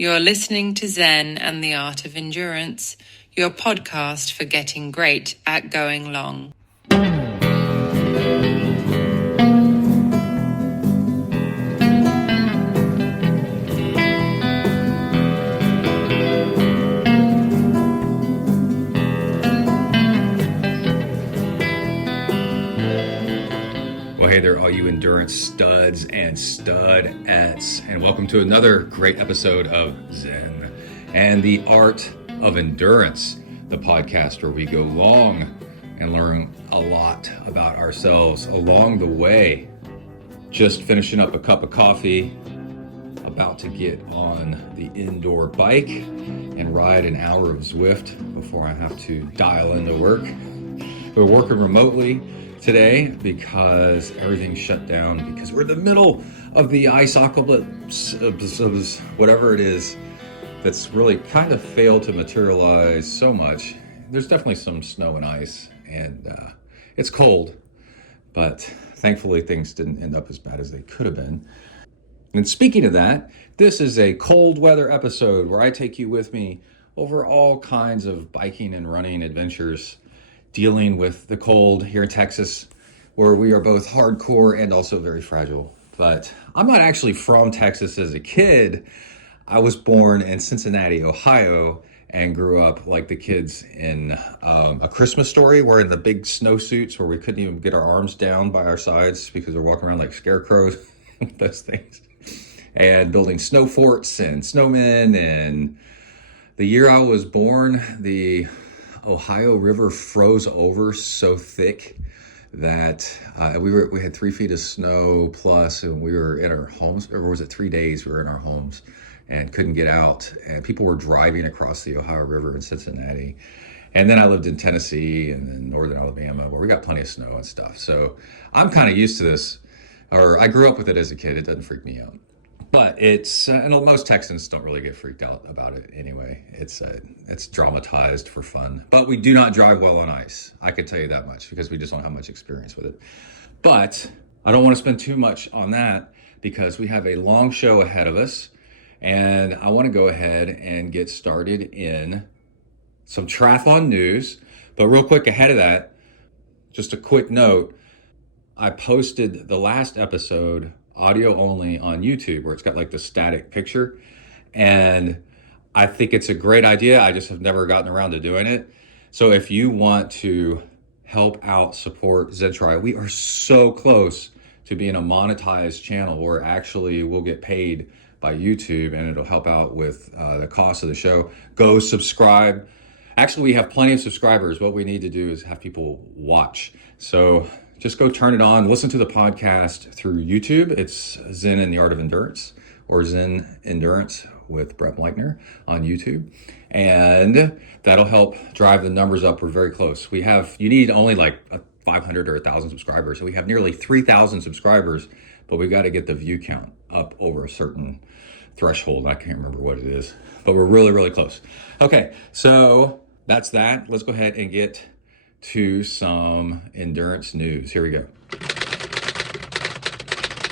You're listening to Zen and the Art of Endurance, your podcast for getting great at going long. Hey there, all you endurance studs and studettes, and welcome to another great episode of Zen and the Art of Endurance, the podcast where we go long and learn a lot about ourselves along the way. Just finishing up a cup of coffee, about to get on the indoor bike and ride an hour of Zwift before I have to dial into work. We're working remotely today because everything's shut down because we're in the middle of the ice apocalypse, whatever it is, that's really kind of failed to materialize so much. There's definitely some snow and ice, and it's cold, but thankfully things didn't end up as bad as they could have been. And speaking of that, this is a cold weather episode where I take you with me over all kinds of biking and running adventures, dealing with the cold here in Texas, where we are both hardcore and also very fragile. But I'm not actually from Texas as a kid. I was born in Cincinnati, Ohio, and grew up like the kids in A Christmas Story, wearing the big snowsuits where we couldn't even get our arms down by our sides because we're walking around like scarecrows, those things, and building snow forts and snowmen. And the year I was born, the Ohio River froze over so thick that we had 3 feet of snow plus, and we were in our homes, or was it 3 days we were in our homes and couldn't get out, and people were driving across the Ohio River in Cincinnati. And then I lived in Tennessee and then northern Alabama, where we got plenty of snow and stuff. So I'm kind of used to this, or I grew up with it as a kid. It doesn't freak me out. But it's, and most Texans don't really get freaked out about it anyway. It's dramatized for fun. But we do not drive well on ice. I can tell you that much because we just don't have much experience with it. But I don't want to spend too much on that because we have a long show ahead of us. And I want to go ahead and get started in some triathlon news. But real quick ahead of that, just a quick note. I posted the last episode audio only on YouTube, where it's got like the static picture, and I think it's a great idea. I just have never gotten around to doing it. So if you want to help out support ZenTri, we are so close to being a monetized channel where actually we'll get paid by YouTube, and it'll help out with the cost of the show. Go subscribe. Actually, we have plenty of subscribers. What we need to do is have people watch. So just go turn it on, listen to the podcast through YouTube. It's Zen and the Art of Endurance, or ZenEndurance with Brett Leichner on YouTube. And that'll help drive the numbers up. We're very close. You need only like 500 or 1,000 subscribers. So we have nearly 3,000 subscribers, but we got to get the view count up over a certain threshold. I can't remember what it is, but we're really, really close. Okay, so that's that. Let's go ahead and get to some endurance news. Here we go.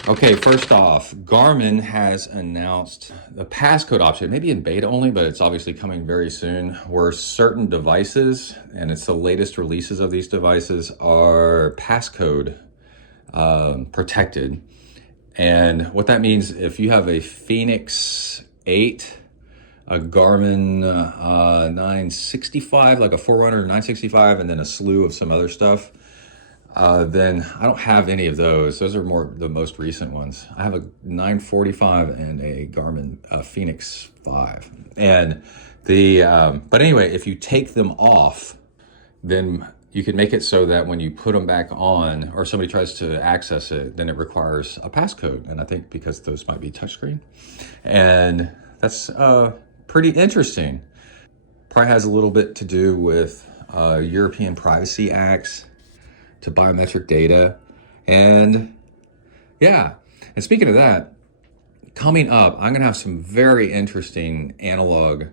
Okay, first off, Garmin has announced the passcode option, maybe in beta only, but it's obviously coming very soon, where certain devices, and it's the latest releases of these devices, are passcode protected. And what that means, if you have a Fenix 8, a Garmin 965, like a Forerunner 965, and then a slew of some other stuff, then I don't have any of those. Those are more the most recent ones. I have a 945 and a Garmin Fenix 5. And but anyway, if you take them off, then you can make it so that when you put them back on, or somebody tries to access it, then it requires a passcode. And I think because those might be touchscreen, and that's pretty interesting. Probably has a little bit to do with European privacy acts to biometric data. And yeah, and speaking of that, coming up, I'm gonna have some very interesting analog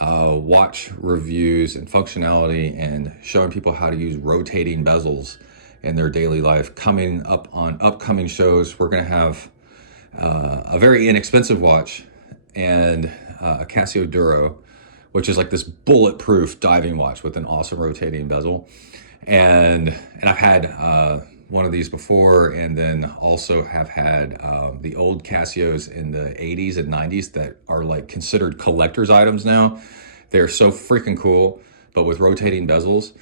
watch reviews and functionality, and showing people how to use rotating bezels in their daily life coming up on upcoming shows. We're gonna have a very inexpensive watch, and a Casio Duro, which is like this bulletproof diving watch with an awesome rotating bezel. And I've had one of these before, and then also have had the old Casios in the 80s and 90s that are like considered collector's items now. They're so freaking cool, but with rotating bezels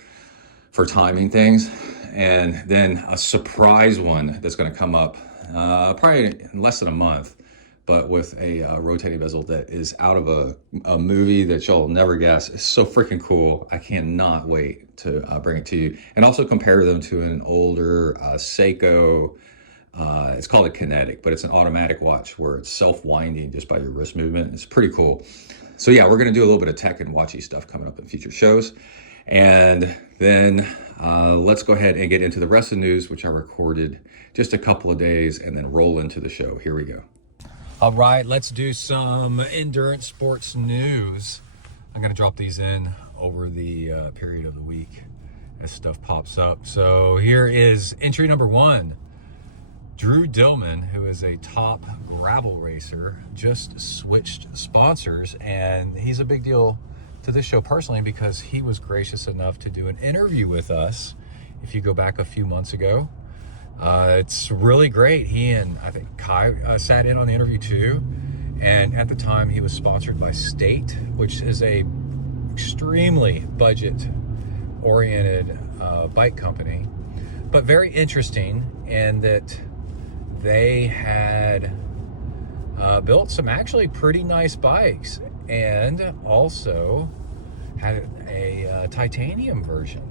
for timing things. And then a surprise one that's going to come up probably in less than a month, but with a rotating bezel that is out of a movie that y'all never guess. It's so freaking cool. I cannot wait to bring it to you, and also compare them to an older Seiko. It's called a Kinetic, but it's an automatic watch where it's self-winding just by your wrist movement. It's pretty cool. So yeah, we're going to do a little bit of tech and watchy stuff coming up in future shows. And then let's go ahead and get into the rest of the news, which I recorded just a couple of days, and then roll into the show. Here we go. All right, let's do some endurance sports news. I'm going to drop these in over the period of the week as stuff pops up. So here is entry number 1. Drew Dillman, who is a top gravel racer, just switched sponsors, and he's a big deal to this show personally because he was gracious enough to do an interview with us. If you go back a few months ago, it's really great. He and I think Kai sat in on the interview too, and at the time he was sponsored by State, which is a extremely budget oriented bike company, but very interesting in that they had built some actually pretty nice bikes, and also had a titanium version.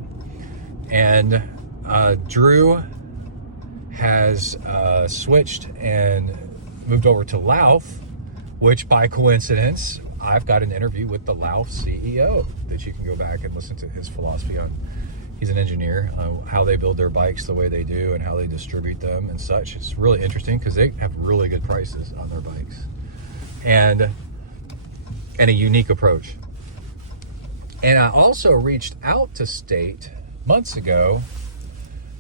And Drew has switched and moved over to Lauf, which by coincidence, I've got an interview with the Lauf CEO that you can go back and listen to his philosophy on. He's an engineer, how they build their bikes the way they do and how they distribute them and such. It's really interesting because they have really good prices on their bikes and a unique approach. And I also reached out to State months ago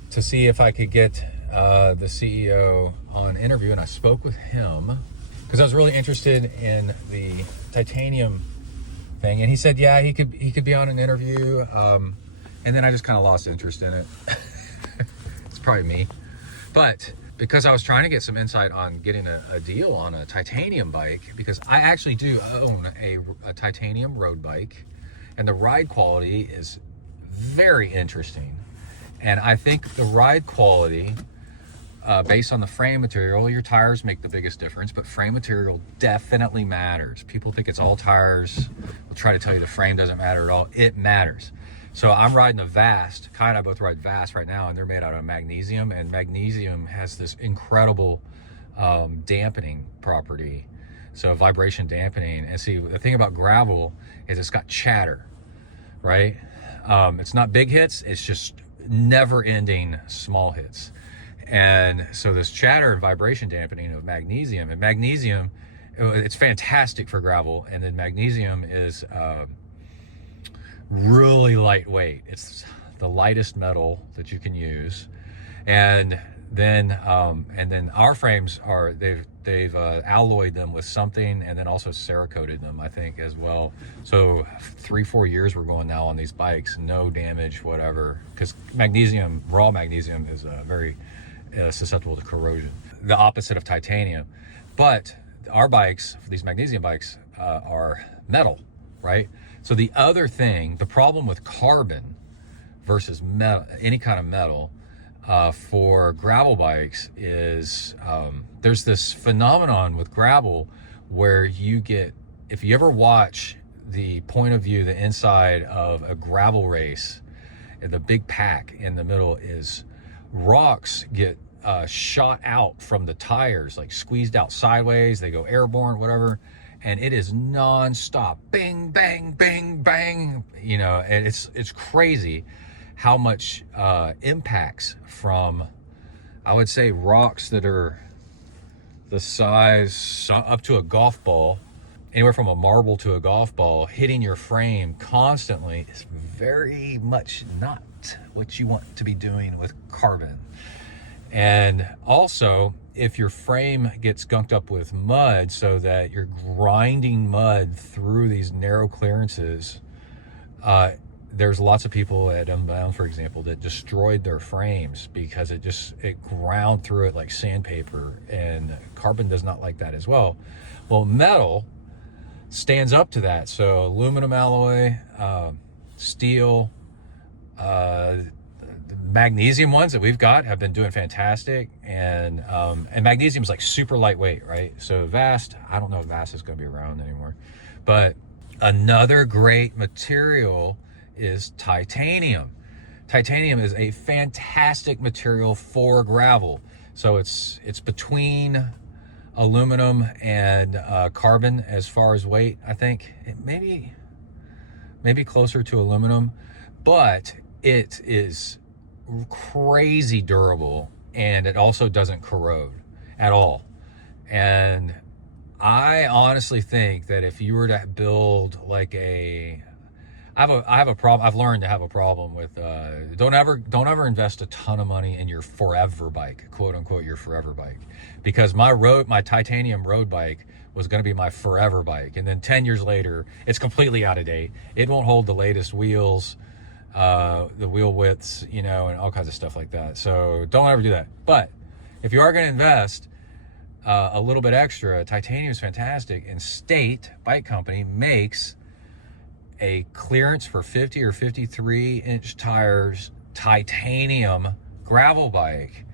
to see if I could get the CEO on interview, and I spoke with him because I was really interested in the titanium thing, and he said yeah, he could be on an interview, and then I just kind of lost interest in it. It's probably me, but because I was trying to get some insight on getting a deal on a titanium bike, because I actually do own a titanium road bike, and the ride quality is very interesting. And I think the ride quality, based on the frame material, your tires make the biggest difference, but frame material definitely matters. People think it's all tires. They'll try to tell you the frame doesn't matter at all. It matters. So I'm riding a Vast. Kai and I both ride Vast right now, and they're made out of magnesium, and magnesium has this incredible dampening property. So vibration dampening. And see, the thing about gravel is it's got chatter, right? It's not big hits, it's just never-ending small hits. And so this chatter and vibration dampening of magnesium, and magnesium, it's fantastic for gravel, and then magnesium is really lightweight. It's the lightest metal that you can use. And then our frames are, they've alloyed them with something, and then also Cerakoted them, I think, as well. So 3-4 years we're going now on these bikes, no damage, whatever, because magnesium, raw magnesium, is very susceptible to corrosion, the opposite of titanium. But our bikes, these magnesium bikes, are metal, right? So the other thing, the problem with carbon versus metal, any kind of metal, for gravel bikes is there's this phenomenon with gravel where you get, if you ever watch the point of view, the inside of a gravel race, the big pack in the middle is rocks get shot out from the tires, like squeezed out sideways, they go airborne, whatever, and it is non-stop, bang, bang, bang, bang, you know, and it's crazy how much impacts from, I would say, rocks that are the size up to a golf ball, anywhere from a marble to a golf ball, hitting your frame constantly is very much not what you want to be doing with carbon. And also, if your frame gets gunked up with mud so that you're grinding mud through these narrow clearances, there's lots of people at Unbound, for example, that destroyed their frames because it ground through it like sandpaper, and carbon does not like that as well. Well, metal stands up to that. So aluminum alloy, steel, the magnesium ones that we've got have been doing fantastic, and magnesium is like super lightweight, right? So Vast, I don't know if Vast is going to be around anymore, but another great material is titanium. Titanium is a fantastic material for gravel. So it's between aluminum and carbon as far as weight. I think it maybe closer to aluminum, but it is crazy durable, and it also doesn't corrode at all. And I honestly think that if you were to build like I have a problem. I've learned to have a problem with don't ever invest a ton of money in your forever bike, quote unquote, your forever bike, because my titanium road bike was going to be my forever bike, and then 10 years later it's completely out of date. It won't hold the latest wheels, the wheel widths, and all kinds of stuff like that. So don't ever do that. But if you are going to invest a little bit extra, titanium is fantastic, and State Bike Company makes a clearance for 50 or 53 inch tires titanium gravel bike.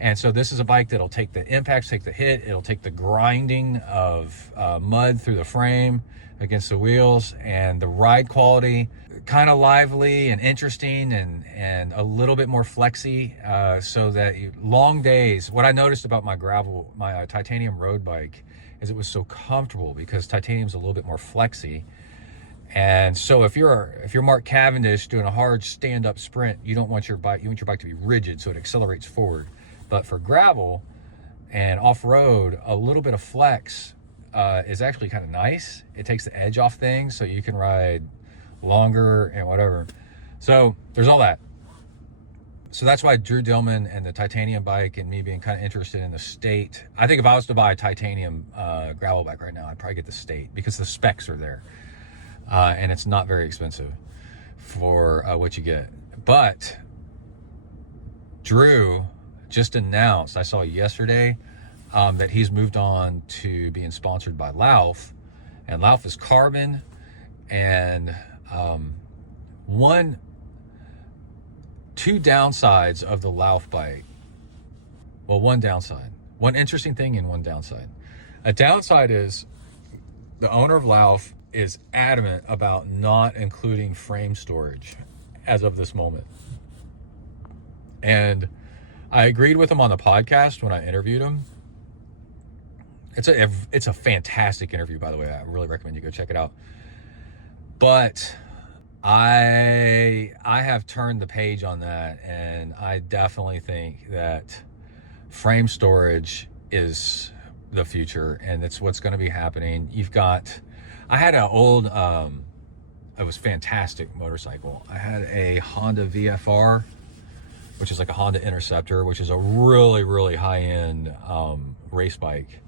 And so this is a bike that'll take the impacts, take the hit, it'll take the grinding of mud through the frame against the wheels, and the ride quality kind of lively and interesting, and a little bit more flexy, so that long days. What I noticed about my titanium road bike is it was so comfortable because titanium's a little bit more flexy. And so if you're Mark Cavendish doing a hard stand-up sprint, you want your bike to be rigid so it accelerates forward. But for gravel and off-road, a little bit of flex is actually kind of nice. It takes the edge off things so you can ride longer and whatever. So there's all that. So that's why Drew Dillman and the titanium bike, and me being kind of interested in the State. I think if I was to buy a titanium gravel bike right now, I'd probably get the State because the specs are there. And it's not very expensive for what you get. But Drew just announced, I saw yesterday, that he's moved on to being sponsored by Lauf. And Lauf is carbon. And two downsides of the Lauf bike. Well, one downside. One interesting thing and one downside. A downside is the owner of Lauf is adamant about not including frame storage as of this moment. And I agreed with him on the podcast when I interviewed him. It's a fantastic interview, by the way. I really recommend you go check it out. But I have turned the page on that, and I definitely think that frame storage is the future, and it's what's going to be happening. I had an old, it was fantastic motorcycle. I had a Honda VFR, which is like a Honda Interceptor, which is a really, really high-end race bike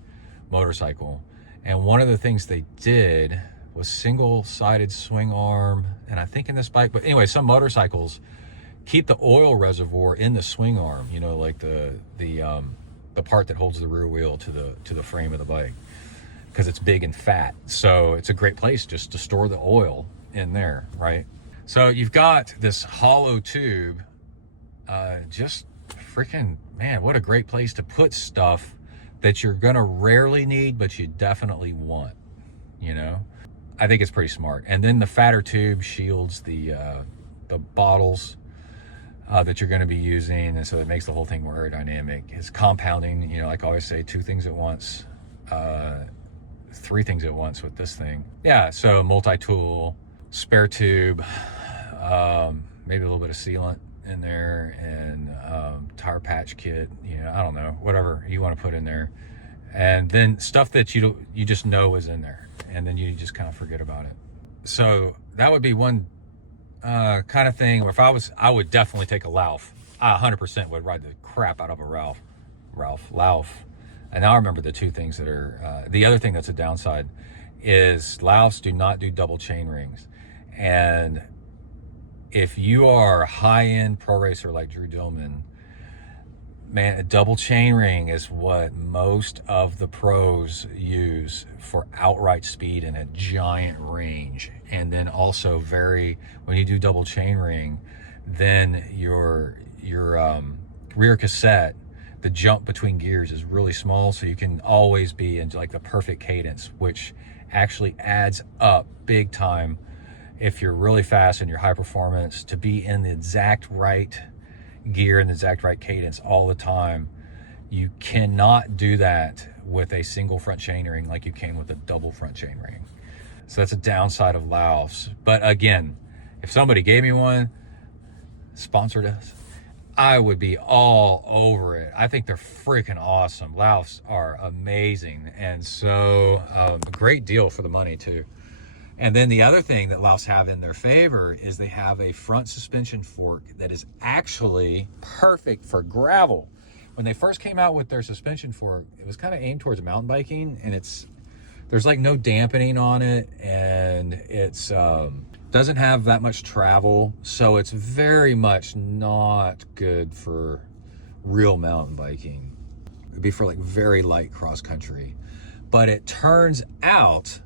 motorcycle. And one of the things they did was single-sided swing arm, and I think in this bike, but anyway, some motorcycles keep the oil reservoir in the swing arm, like the part that holds the rear wheel to the frame of the bike, because it's big and fat. So it's a great place just to store the oil in there, right? So you've got this hollow tube, just freaking, man, what a great place to put stuff that you're gonna rarely need, but you definitely want, I think it's pretty smart. And then the fatter tube shields the bottles that you're gonna be using, and so it makes the whole thing more aerodynamic. It's compounding, like I always say, two things at once, three things at once with this thing. Yeah, so multi-tool, spare tube, maybe a little bit of sealant in there, and tire patch kit, I don't know, whatever you want to put in there. And then stuff that you just know is in there, and then you just kind of forget about it. So that would be one kind of thing where I would definitely take a Lauf. I 100% would ride the crap out of a Lauf. And now I remember the two things that are, the other thing that's a downside is Laufs do not do double chain rings. And if you are a high-end pro racer like Drew Dillman, man, a double chain ring is what most of the pros use for outright speed in a giant range. And then also when you do double chain ring, then your rear cassette, the jump between gears is really small, so you can always be in like the perfect cadence, which actually adds up big time if you're really fast and you're high performance, to be in the exact right gear and the exact right cadence all the time. You cannot do that with a single front chainring like you can with a double front chainring. So that's a downside of Laufs. But again, if somebody gave me one, sponsored us, I would be all over it. I think they're freaking awesome. Laufs are amazing. And so a great deal for the money too. And then the other thing that Laufs have in their favor is they have a front suspension fork that is actually perfect for gravel. When they first came out with their suspension fork, it was kind of aimed towards mountain biking, and there's like no dampening on it, and it's doesn't have that much travel, so it's very much not good for real mountain biking. It'd be for like very light cross country. But it turns out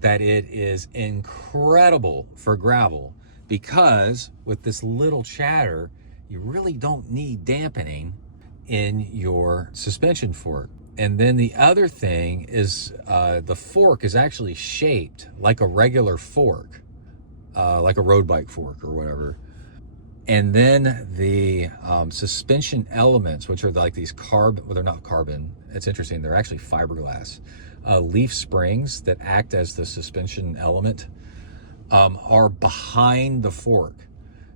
that it is incredible for gravel, because with this little chatter, you really don't need dampening in your suspension fork. And then the other thing is the fork is actually shaped like a regular fork, like a road bike fork or whatever. And then the suspension elements, which are like these carbon, well, they're not carbon. It's interesting. They're actually fiberglass. Leaf springs that act as the suspension element are behind the fork.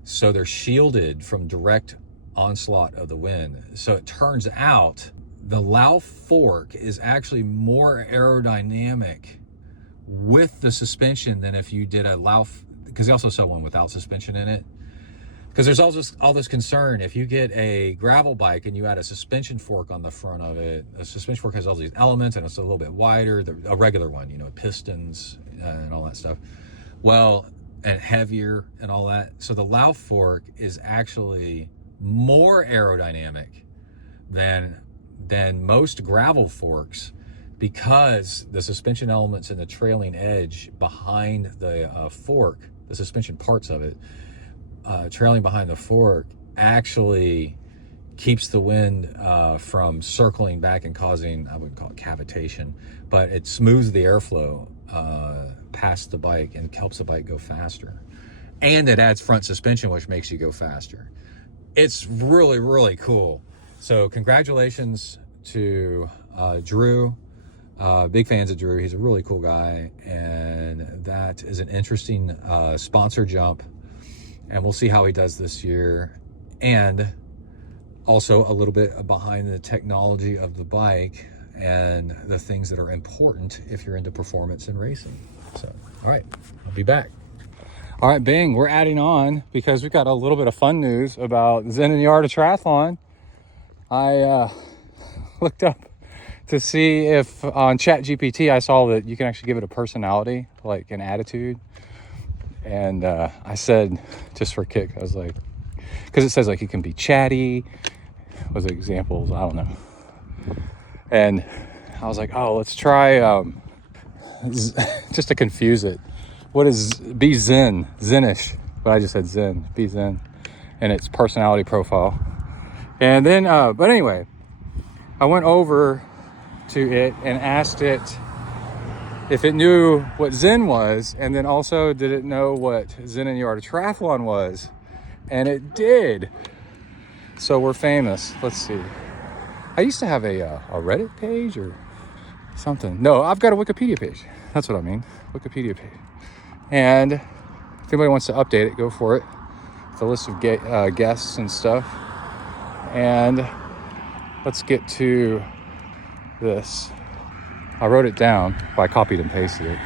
So they're shielded from direct onslaught of the wind. So it turns out the Lauf fork is actually more aerodynamic with the suspension than if you did a Lauf, because they also sell one without suspension in it. Because there's all this concern, if you get a gravel bike and you add a suspension fork on the front of it, a suspension fork has all these elements and it's a little bit wider, a regular one, pistons and all that stuff. Well, and heavier and all that. So the Lauf fork is actually more aerodynamic than most gravel forks, because the suspension elements and the trailing edge behind the fork, the suspension parts of it, trailing behind the fork, actually keeps the wind from circling back and causing, I wouldn't call it cavitation, but it smooths the airflow past the bike and helps the bike go faster. And it adds front suspension, which makes you go faster. It's really, really cool. So congratulations to Drew. Big fans of Drew. He's a really cool guy. And that is an interesting sponsor jump. And we'll see how he does this year. And also a little bit behind the technology of the bike and the things that are important if you're into performance and racing. So, all right, I'll be back. All right, Bing, we're adding on because we've got a little bit of fun news about Zen and the Art of Triathlon. I looked up to see if on ChatGPT I saw that you can actually give it a personality, like an attitude. And I said, just for a kick, I was like, because it says like you can be chatty, with examples, I don't know. And I was like, oh, let's try, just to confuse it. What is, be Zen, Zenish, but I just said Zen, be Zen, and its personality profile. And then, but anyway, I went over to it and asked it if it knew what Zen was, and then also did it know what Zen and the Art of Triathlon was, and it did. So we're famous. Let's see. I used to have a Reddit page or something. No, I've got a Wikipedia page. That's what I mean, Wikipedia page. And if anybody wants to update it, go for it. It's a list of guests and stuff. And let's get to this. I wrote it down, but I copied and pasted it.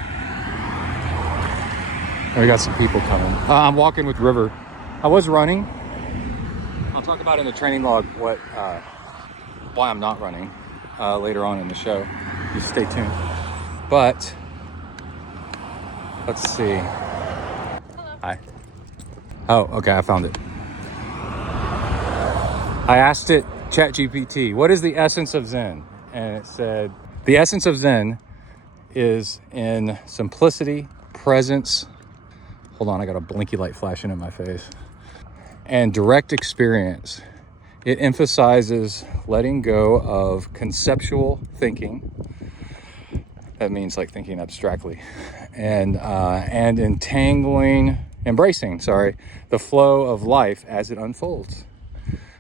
And we got some people coming. I'm walking with River. I was running. I'll talk about in the training log why I'm not running later on in the show. You stay tuned. But let's see. Hello. Hi. Oh, okay, I found it. I asked it, ChatGPT, what is the essence of Zen? And it said, the essence of Zen is in simplicity, presence. Hold on, I got a blinky light flashing in my face. And direct experience. It emphasizes letting go of conceptual thinking. That means like thinking abstractly. And embracing the flow of life as it unfolds.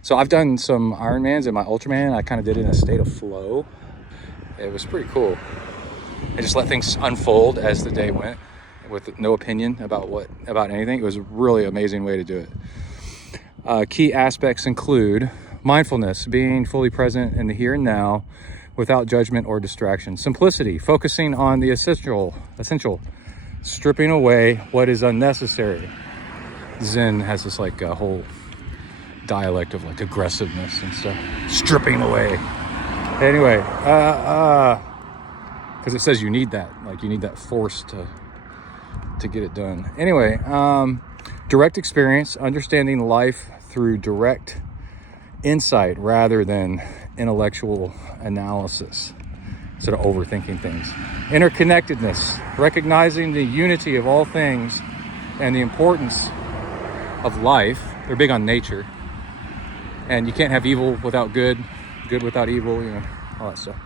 So I've done some Ironmans in my Ultraman. I kind of did it in a state of flow. It was pretty cool. I just let things unfold as the day went with no opinion about anything. It was a really amazing way to do it. Key aspects include mindfulness, being fully present in the here and now without judgment or distraction. Simplicity, focusing on the essential, stripping away what is unnecessary. Zen has this like a whole dialect of like aggressiveness and stuff. Stripping away. Anyway, because it says you need that. Like you need that force to get it done. Anyway, direct experience, understanding life through direct insight rather than intellectual analysis, instead of overthinking things. Interconnectedness, recognizing the unity of all things and the importance of life. They're big on nature. And you can't have evil without good, good without evil, all that stuff.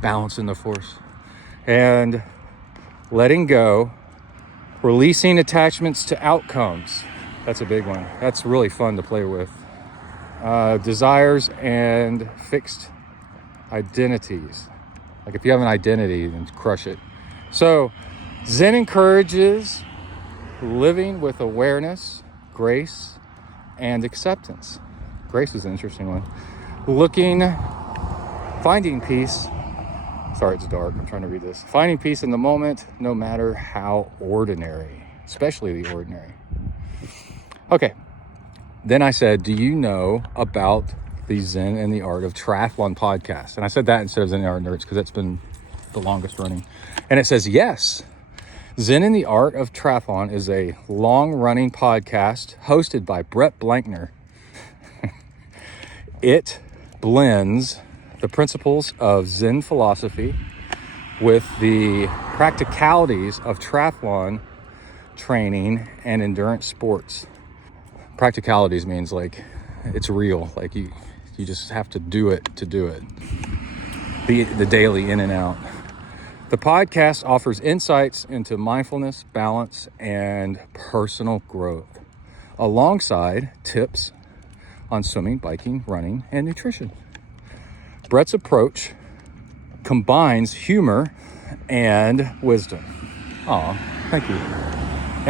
Balance in the force. And letting go, releasing attachments to outcomes. That's a big one. That's really fun to play with. Desires and fixed identities. Like if you have an identity, then crush it. So Zen encourages living with awareness, grace, and acceptance. Grace is an interesting one. Finding peace. Sorry, it's dark. I'm trying to read this. Finding peace in the moment, no matter how ordinary, especially the ordinary. Okay. Then I said, do you know about the Zen and the Art of Triathlon podcast? And I said that instead of ZenEndurance because that's been the longest running. And it says, yes. Zen and the Art of Triathlon is a long-running podcast hosted by Brett Blankner. It blends the principles of Zen philosophy with the practicalities of triathlon training and endurance sports. Practicalities means like it's real, like you just have to do it to do it. The daily in and out. The podcast offers insights into mindfulness, balance, and personal growth, alongside tips on swimming, biking, running, and nutrition. Brett's approach combines humor and wisdom. Aw, thank you.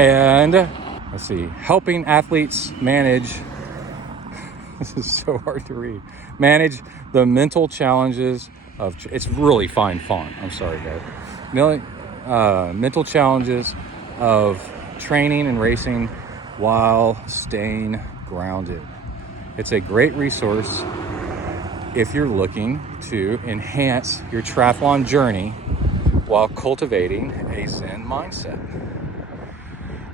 And let's see, helping athletes manage, this is so hard to read, manage the mental challenges of, it's really fine font, I'm sorry guys. Mental challenges of training and racing while staying grounded. It's a great resource if you're looking to enhance your triathlon journey while cultivating a Zen mindset.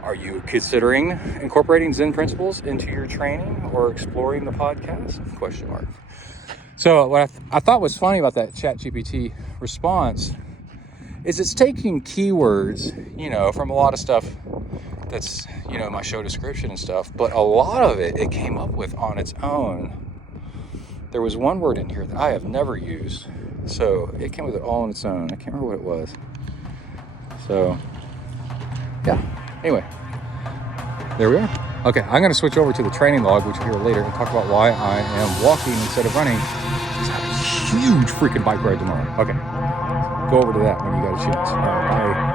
Are you considering incorporating Zen principles into your training or exploring the podcast? ? So what I thought was funny about that ChatGPT response is it's taking keywords, from a lot of stuff that's, my show description and stuff, but a lot of it came up with on its own. There was one word in here that I have never used, so it came with it all on its own. I can't remember what it was. So, yeah. Anyway, there we are. Okay, I'm going to switch over to the training log, which you'll hear later, and talk about why I am walking instead of running. Because I have a huge freaking bike ride tomorrow. Okay, go over to that when you got a chance. All right, bye.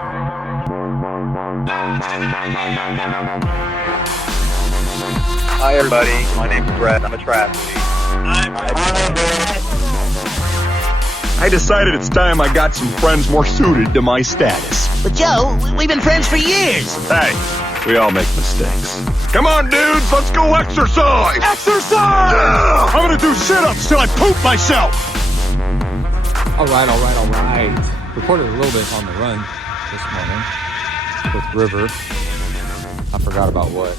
Hi everybody, my name's Brett. I'm a triathlete. I decided it's time I got some friends more suited to my status. But Joe, we've been friends for years. Hey, We all make mistakes. Come on, dudes, let's go exercise! Exercise! Yeah! I'm gonna do sit-ups till I poop myself! All right. Recorded a little bit on the run this morning with River. I forgot about what.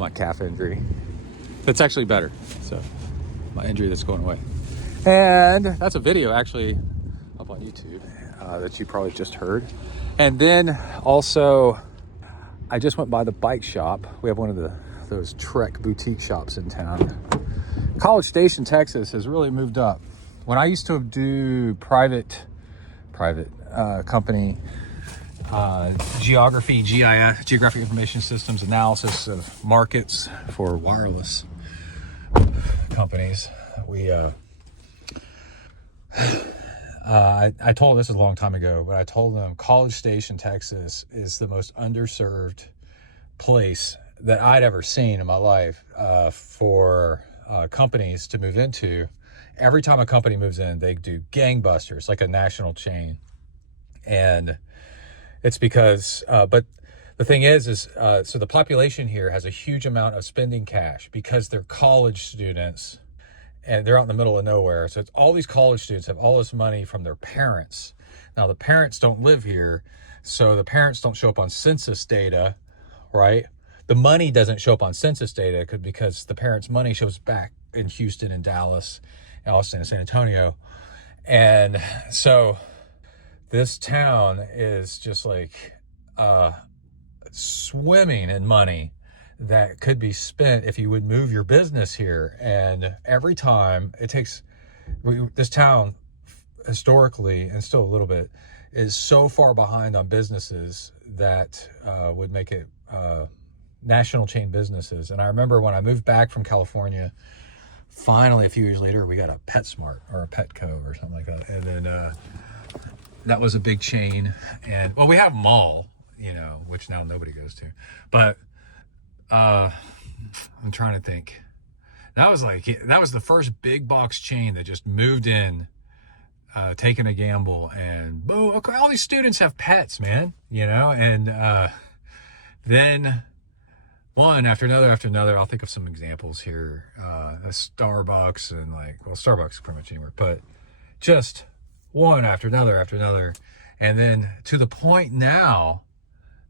My calf injury. It's actually better. So my injury that's going away. And that's a video actually up on YouTube that you probably just heard. And then also, I just went by the bike shop. We have one of those Trek boutique shops in town. College Station, Texas has really moved up. When I used to do private company geography, GIS, geographic information systems analysis of markets for wireless companies, I told this a long time ago, but I told them College Station, Texas is the most underserved place that I'd ever seen in my life for companies to move into. Every time a company moves in, they do gangbusters, like a national chain. And it's because, but the thing is so the population here has a huge amount of spending cash because they're college students and they're out in the middle of nowhere. So it's all these college students have all this money from their parents. Now the parents don't live here, so the parents don't show up on census data, right? The money doesn't show up on census data because the parents' money shows back in Houston and Dallas, Austin and San Antonio. And so this town is just like swimming in money that could be spent if you would move your business here. And every time it takes, this town historically, and still a little bit, is so far behind on businesses that would make it national chain businesses. And I remember when I moved back from California, finally a few years later, we got a PetSmart or a Petco or something like that. And then that was a big chain. And well, we have a mall, which now nobody goes to. But I'm trying to think. That was the first big box chain that just moved in, taking a gamble, and boom, okay, all these students have pets, man, and then one after another. I'll think of some examples here. A Starbucks and Starbucks is pretty much anywhere, but just one after another. And then to the point now,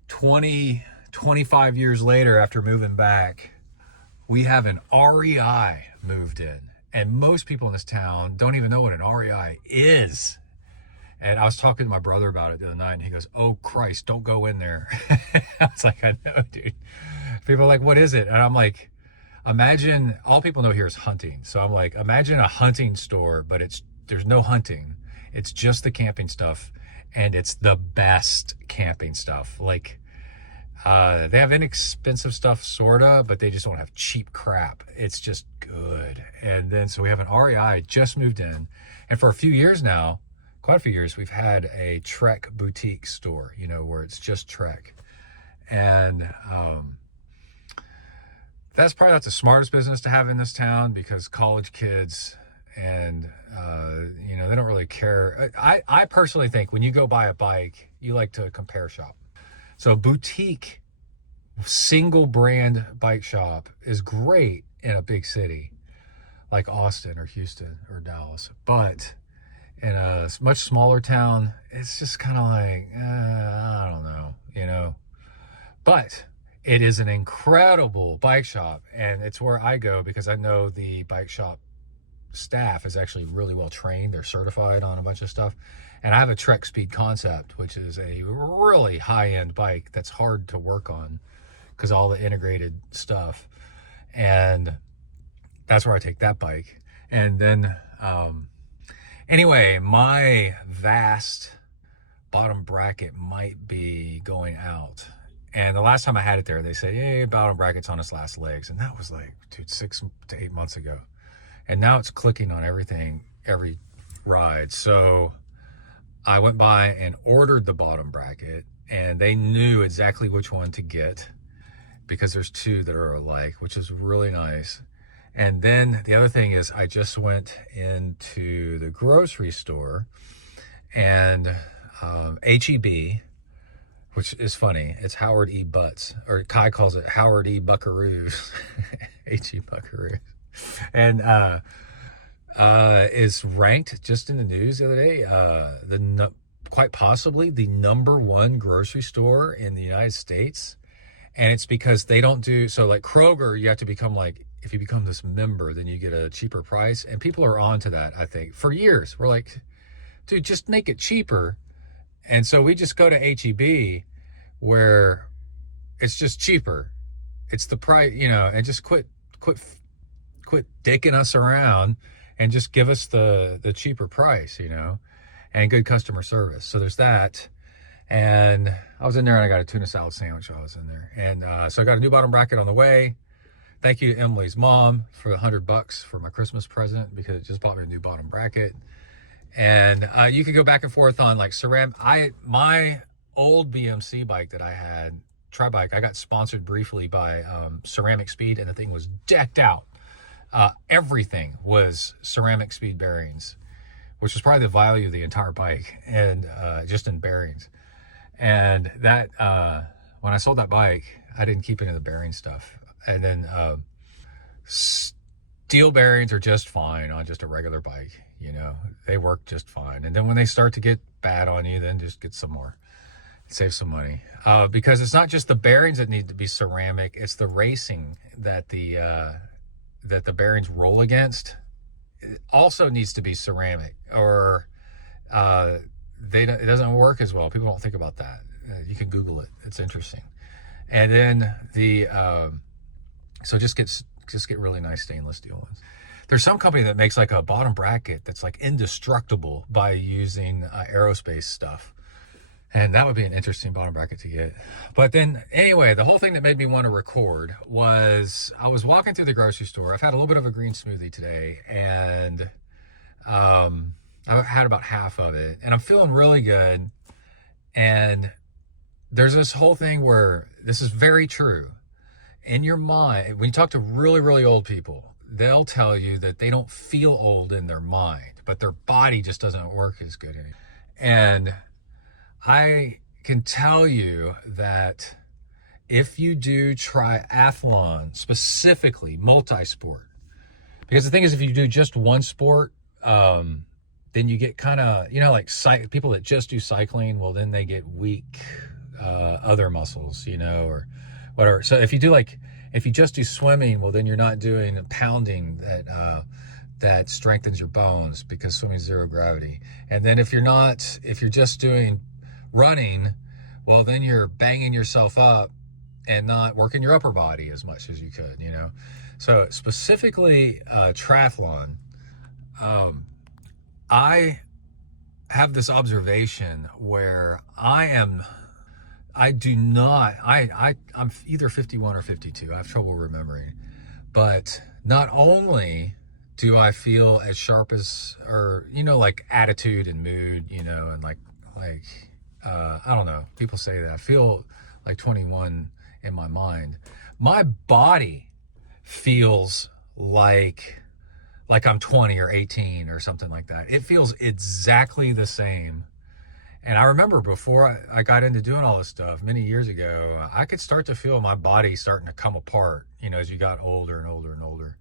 25 years later after moving back, we have an REI moved in. And most people in this town don't even know what an REI is. And I was talking to my brother about it the other night, and he goes, "Oh, Christ, don't go in there." I was like, I know, dude. People are like, "What is it?" And I'm like, imagine, all people know here is hunting. So I'm like, imagine a hunting store, but there's no hunting. It's just the camping stuff, and it's the best camping stuff. They have inexpensive stuff, sorta, but they just don't have cheap crap. It's just good. And then, so we have an REI, just moved in. And for a few years now, quite a few years, we've had a Trek boutique store, where it's just Trek. And that's probably not the smartest business to have in this town, because college kids and, they don't really care. I personally think when you go buy a bike, you like to compare shop. So boutique, single brand bike shop is great in a big city like Austin or Houston or Dallas. But in a much smaller town, it's just kind of like, I don't know, But it is an incredible bike shop, and it's where I go because I know the bike shop staff is actually really well trained. They're certified on a bunch of stuff. And I have a Trek Speed Concept, which is a really high-end bike that's hard to work on because all the integrated stuff. And that's where I take that bike. And then, anyway, my vast bottom bracket might be going out. And the last time I had it there, they said, "Hey, bottom bracket's on its last legs." And that was 6 to 8 months ago. And now it's clicking on everything, every ride. So I went by and ordered the bottom bracket, and they knew exactly which one to get because there's two that are alike, which is really nice. And then the other thing is I just went into the grocery store, and HEB which is funny. It's Howard E. Butts, or Kai calls it Howard E. Buckaroos, H.E. Buckaroos. And is ranked just in the news the other day, quite possibly the #1 grocery store in the United States. And it's because they don't do, so like Kroger, you have to become like, if you become this member, then you get a cheaper price. And people are on to that, I think. For years, we're like, dude, just make it cheaper. And so we just go to H-E-B where it's just cheaper. It's the price, you know, and just quit dicking us around and just give us the cheaper price, you know, and good customer service. So there's that. And I was in there and I got a tuna salad sandwich while I was in there. And so I got a new bottom bracket on the way. Thank you to Emily's mom for the $100 for my Christmas present, because it just bought me a new bottom bracket. And you could go back and forth on like ceramic. My old BMC bike that I had, tri-bike, I got sponsored briefly by Ceramic Speed, and the thing was decked out. Everything was ceramic speed bearings, which was probably the value of the entire bike, and just in bearings. And that when I sold that bike, I didn't keep any of the bearing stuff. And then steel bearings are just fine on just a regular bike, you know, they work just fine. And then when they start to get bad on you, then just get some more, save some money, because it's not just the bearings that need to be ceramic, it's the racing that the bearings roll against. It also needs to be ceramic, or it doesn't work as well. People don't think about that. You can Google it, it's interesting. And then so just get really nice stainless steel ones. There's some company that makes like a bottom bracket that's like indestructible by using aerospace stuff. And that would be an interesting bottom bracket to get. But then anyway, the whole thing that made me want to record was I was walking through the grocery store. I've had a little bit of a green smoothie today, and I've had about half of it, and I'm feeling really good. And there's this whole thing where this is very true. In your mind, when you talk to really, really old people, they'll tell you that they don't feel old in their mind, but their body just doesn't work as good anymore. And I can tell you that if you do triathlon, specifically multi-sport, because the thing is, if you do just one sport, then you get kind of, you know, like people that just do cycling, well, then they get weak other muscles, you know, or whatever. So if you just do swimming, well, then you're not doing pounding that strengthens your bones, because swimming is zero gravity. And then if you're just doing running, well, then you're banging yourself up and not working your upper body as much as you could, you know. So specifically triathlon, I have this observation where I'm either 51 or 52. I have trouble remembering. But not only do I feel as sharp as, or, you know, like attitude and mood, you know, and like I don't know, people say that I feel like 21 in my mind. My body feels like I'm 20 or 18 or something like that. It feels exactly the same. And I remember before I got into doing all this stuff many years ago, I could start to feel my body starting to come apart, you know, as you got older and older and older.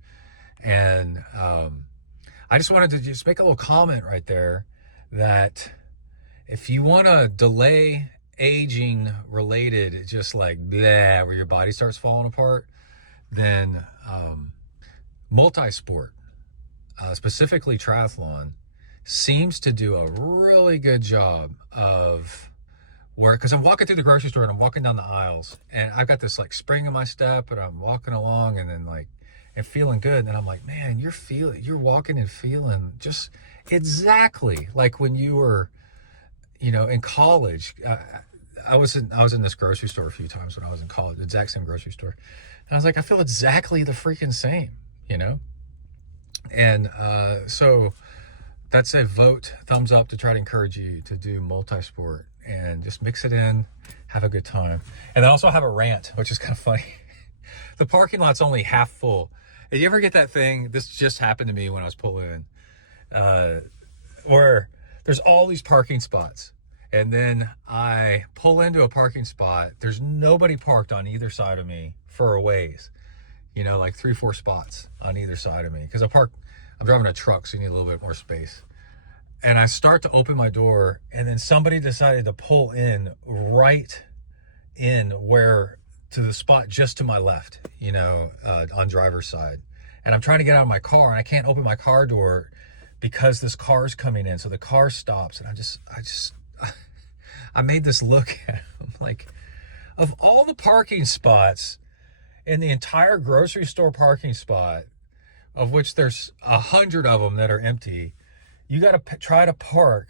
And I just wanted to just make a little comment right there that if you want to delay aging related, just like blah, where your body starts falling apart, then multi-sport, specifically triathlon, seems to do a really good job of where, because I'm walking through the grocery store and I'm walking down the aisles and I've got this like spring in my step and I'm walking along and then like and feeling good, and then I'm like, man, you're walking and feeling just exactly like when you were, you know, in college. I was in this grocery store a few times when I was in college, the exact same grocery store, and I was like, I feel exactly the freaking same, you know. And so that's a vote, thumbs up, to try to encourage you to do multi-sport and just mix it in, have a good time. And I also have a rant, which is kind of funny. The parking lot's only half full. Did you ever get that thing? This just happened to me when I was pulling in, where there's all these parking spots And then I pull into a parking spot. There's nobody parked on either side of me for a ways, you know, like 3-4 spots on either side of me. Because I'm driving a truck, so you need a little bit more space. And I start to open my door, and then somebody decided to pull in right in where, to the spot just to my left, you know, on driver's side. And I'm trying to get out of my car, and I can't open my car door because this car's coming in. So the car stops, and I made this look at him, like, of all the parking spots in the entire grocery store parking spot, of which there's 100 of them that are empty, you got to try to park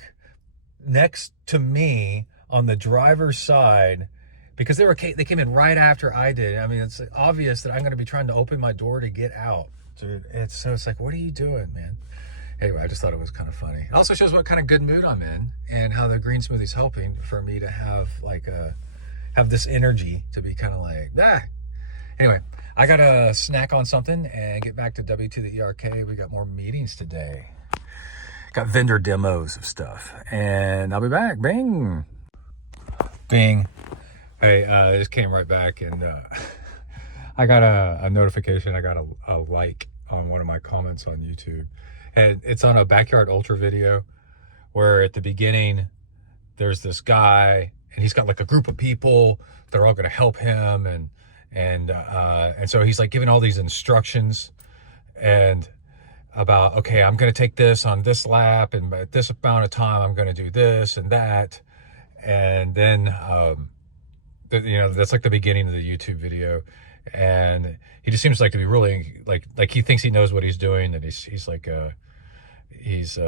next to me on the driver's side, because they came in right after I did. I mean, it's obvious that I'm going to be trying to open my door to get out, dude. It's like, what are you doing, man? Anyway, I just thought it was kind of funny. It also shows what kind of good mood I'm in, and how the green smoothie's helping for me to have have this energy to be kind of like, Anyway, I got to snack on something and get back to W to the ERK. We got more meetings today. Got vendor demos of stuff, and I'll be back. Bing. Bing. Hey, I just came right back, and I got a notification. I got a like on one of my comments on YouTube, and it's on a Backyard Ultra video where at the beginning there's this guy, and he's got like a group of people. They're all going to help him, and so he's like giving all these instructions and about, okay, I'm going to take this on this lap, and at this amount of time I'm going to do this and that. And then you know, that's like the beginning of the YouTube video, and he just seems like to be really like he thinks he knows what he's doing, that he's like he's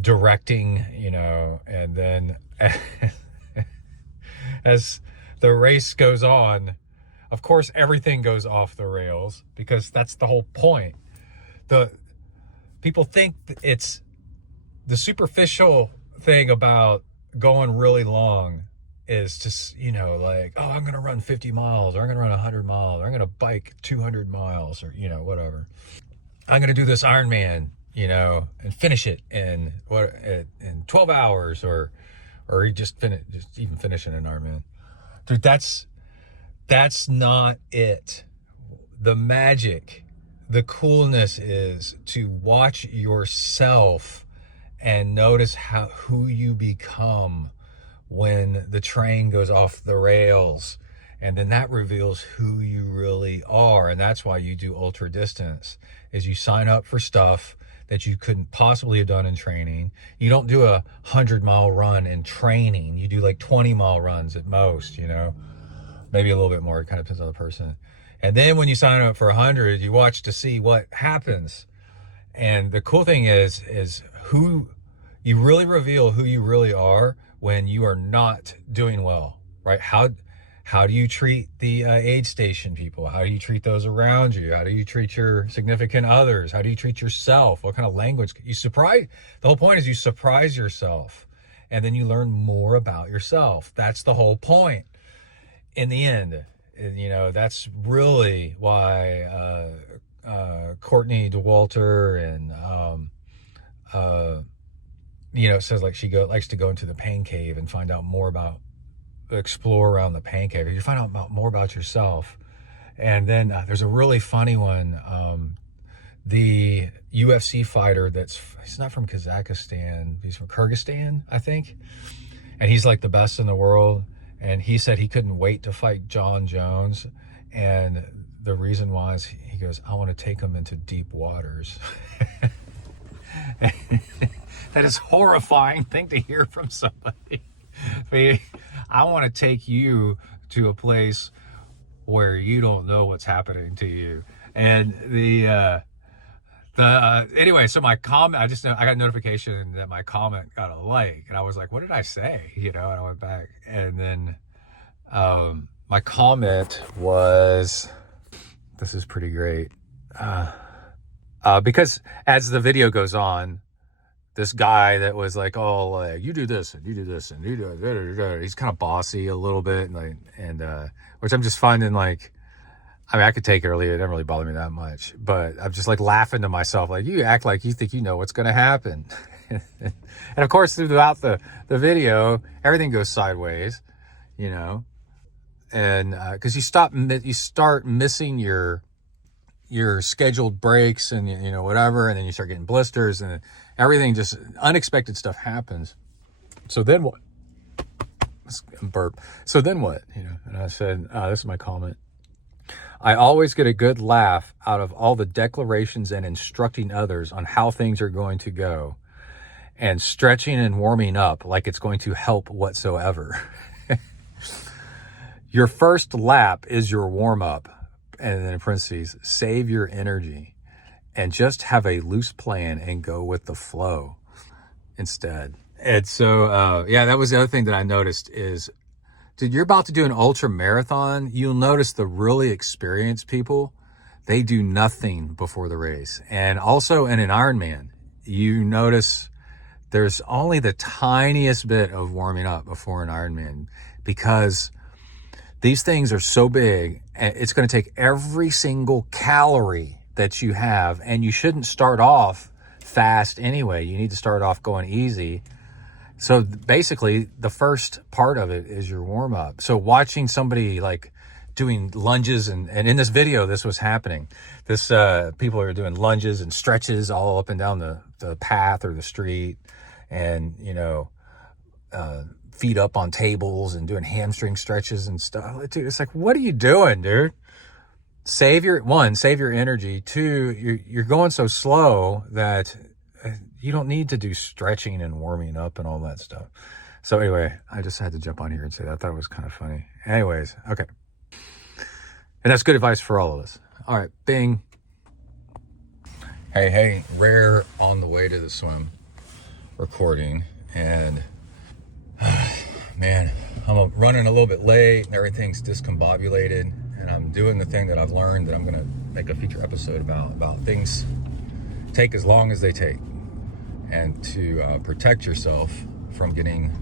directing, you know. And then as the race goes on, of course everything goes off the rails, because that's the whole point. The people think it's the superficial thing about going really long is just, you know, like, oh, I'm going to run 50 miles, or I'm going to run 100 miles, or I'm going to bike 200 miles, or, you know, whatever. I'm going to do this Ironman, you know, and finish it in 12 hours, or just even finishing an Ironman. Dude, that's not it. The magic, the coolness is to watch yourself and notice who you become when the train goes off the rails, and then that reveals who you really are. And that's why you do ultra distance, is you sign up for stuff that you couldn't possibly have done in training. You don't do a 100-mile run in training. You do like 20-mile runs at most, you know, maybe a little bit more. It kind of depends on the person. And then when you sign up for 100, you watch to see what happens. And the cool thing is who you really reveal who you really are when you are not doing well, right? How do you treat the aid station people? How do you treat those around you? How do you treat your significant others? How do you treat yourself? What kind of language? The whole point is you surprise yourself, and then you learn more about yourself. That's the whole point in the end. You know, that's really why Courtney DeWalter and you know, says like she likes to go into the pain cave and find out more about, explore around the pain cave. You find out more about yourself. And then there's a really funny one. The UFC fighter he's not from Kazakhstan, he's from Kyrgyzstan, I think. And he's like the best in the world. And he said he couldn't wait to fight John Jones. And the reason was, he goes, I want to take him into deep waters. That is a horrifying thing to hear from somebody. I mean, I want to take you to a place where you don't know what's happening to you. And anyway, so my comment, I got a notification that my comment got a like, and I was like, what did I say? You know, and I went back, and then my comment was, this is pretty great. Because as the video goes on, this guy that was like, oh, like, you do this and you do this and you do it. He's kind of bossy a little bit, and which I'm just finding, like, I mean, I could take it earlier. It didn't really bother me that much, but I'm just like laughing to myself, like, you act like you think you know what's going to happen. And of course, throughout the video, everything goes sideways, you know, and because you start missing your scheduled breaks and, you know, whatever, and then you start getting blisters and everything, just unexpected stuff happens. So then what? Burp. So then what? You know, and I said, this is my comment. I always get a good laugh out of all the declarations and instructing others on how things are going to go, and stretching and warming up like it's going to help whatsoever. Your first lap is your warm up, and then in parentheses, save your energy and just have a loose plan and go with the flow instead. And so, yeah, that was the other thing that I noticed is, dude, you're about to do an ultra marathon. You'll notice the really experienced people, they do nothing before the race. And also in an Ironman, you notice there's only the tiniest bit of warming up before an Ironman, because these things are so big. It's going to take every single calorie that you have, and you shouldn't start off fast anyway. You need to start off going easy. So basically, the first part of it is your warm up. So watching somebody like doing lunges, and in this video, this was happening. This people are doing lunges and stretches all up and down the path or the street, and, you know, feet up on tables and doing hamstring stretches and stuff. Dude, it's like, what are you doing, dude? Save your energy. 2, you're going so slow that you don't need to do stretching and warming up and all that stuff. So anyway, I just had to jump on here and say that. I thought it was kind of funny. Anyways, okay. And that's good advice for all of us. All right, bing. Hey, Rare on the way to the swim recording. And man, I'm running a little bit late and everything's discombobulated. And I'm doing the thing that I've learned that I'm going to make a feature episode about things take as long as they take. And to protect yourself from getting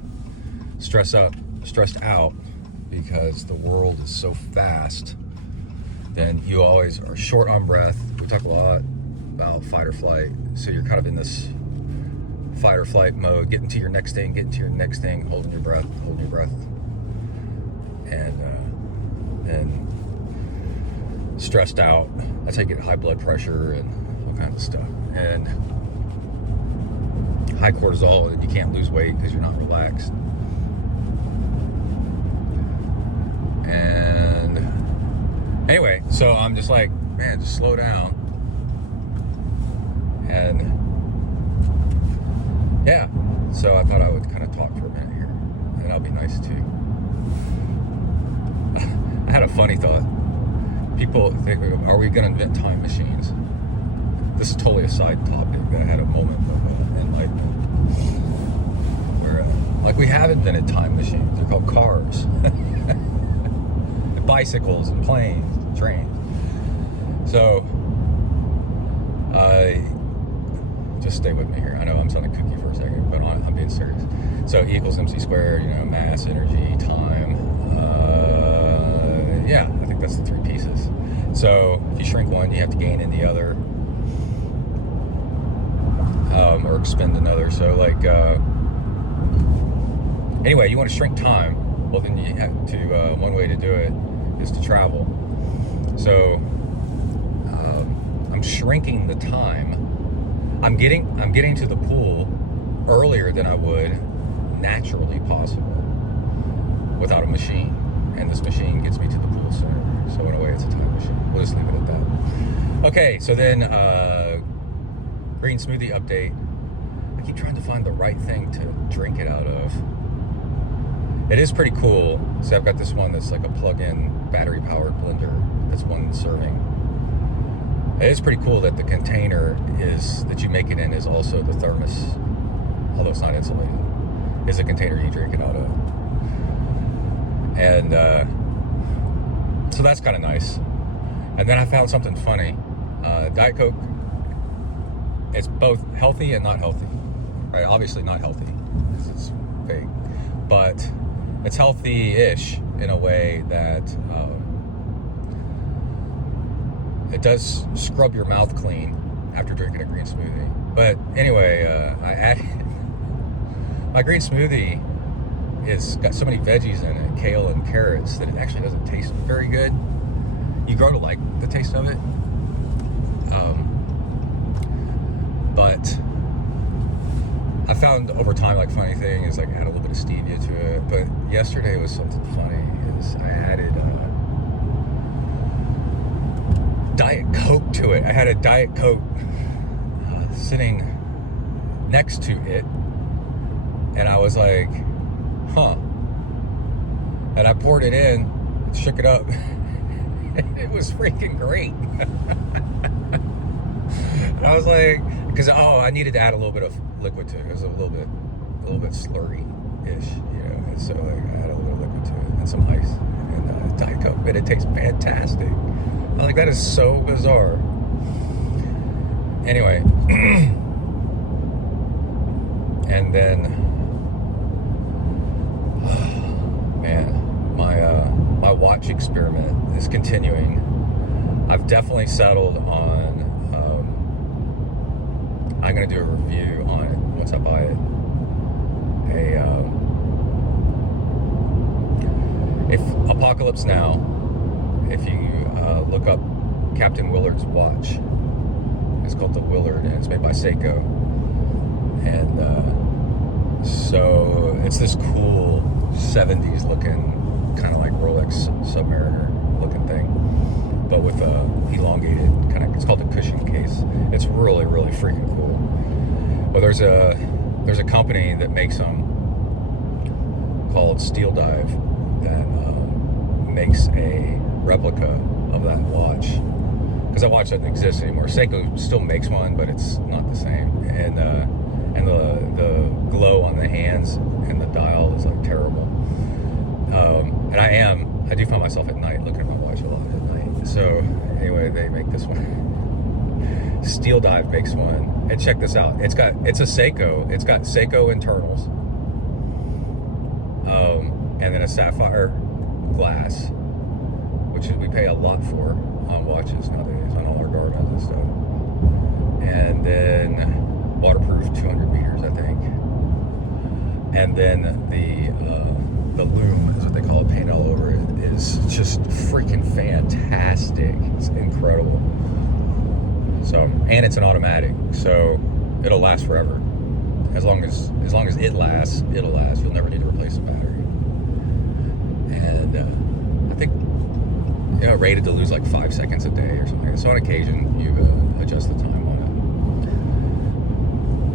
stressed out because the world is so fast, then you always are short on breath. We talk a lot about fight or flight. So you're kind of in this fight or flight mode, getting to your next thing, holding your breath. And stressed out. That's how you get high blood pressure and all kinds of stuff. And high cortisol, and you can't lose weight because you're not relaxed. And anyway, so I'm just like, man, just slow down. And yeah, so I thought I would kind of talk for a minute here, and that'll be nice too. I had a funny thought. People think, are we going to invent time machines? This is totally a side topic, but I had a moment of enlightenment where, like, we have invented time machines. They're called cars, and bicycles, and planes, and trains. So, just stay with me here. I know I'm sounding kooky for a second, but I'm being serious. So E equals MC squared, you know, mass, energy, time. Yeah, I think that's the 3 pieces. So if you shrink one, you have to gain in the other, or expend another. So like, anyway, you want to shrink time. Well, then you have to, one way to do it is to travel. So I'm shrinking the time. I'm getting to the pool earlier than I would naturally possible without a machine. And this machine gets me to the pool sooner. So in a way, it's a time machine. We'll just leave it at that. Okay, so then green smoothie update. I keep trying to find the right thing to drink it out of. It is pretty cool. So I've got this one that's like a plug-in battery-powered blender. That's 1 serving. It is pretty cool that the container that you make it in is also the thermos, although it's not insulated, is a container you drink it out of. And so that's kind of nice. And then I found something funny. Diet Coke, it's both healthy and not healthy, right? Obviously not healthy because it's fake, but it's healthy-ish in a way that it does scrub your mouth clean after drinking a green smoothie. But anyway, I added my green smoothie. It's got so many veggies in it, kale and carrots, that it actually doesn't taste very good. You grow to like the taste of it. But I found over time, like, funny thing is, like, I had a little bit of stevia to it. But yesterday was something funny. Is I added Diet Coke to it. I had a Diet Coke sitting next to it, and I was like, huh. And I poured it in, shook it up, and it was freaking great. And I was like, because I needed to add a little bit of liquid to it. It was a little bit slurry-ish, you know. And so, like, I added a little liquid to it and some ice and Diet Coke, and it tastes fantastic. I'm like, that is so bizarre. Anyway, and then, man, my watch experiment is continuing. I've definitely settled on. I'm gonna do a review on it once I buy it. If Apocalypse Now, if you look up Captain Willard's watch, it's called the Willard, and it's made by Seiko. And so it's this cool 70s looking, kind of like Rolex Submariner looking thing, but with a elongated kind of, it's called a cushion case. It's really, really freaking cool. Well, there's a company that makes them called Steel Dive that makes a replica of that watch, because that watch doesn't exist anymore. Seiko still makes one, but it's not the same. And the glow on the hands and the dial is like terrible. And I do find myself at night looking at my watch a lot at night. So anyway, they make this one. Steel Dive makes one, and check this out. It's a Seiko. It's got Seiko internals, and then a sapphire glass, which we pay a lot for on watches nowadays, on all our Garmins and stuff. And then waterproof 200 meters, I think. And then the loom, is what they call it, paint all over it, is just freaking fantastic. It's incredible. So, and it's an automatic, so it'll last forever. As long as it lasts, it'll last. You'll never need to replace the battery. And I think, you know, rated to lose like 5 seconds a day or something. So on occasion, you adjust the time on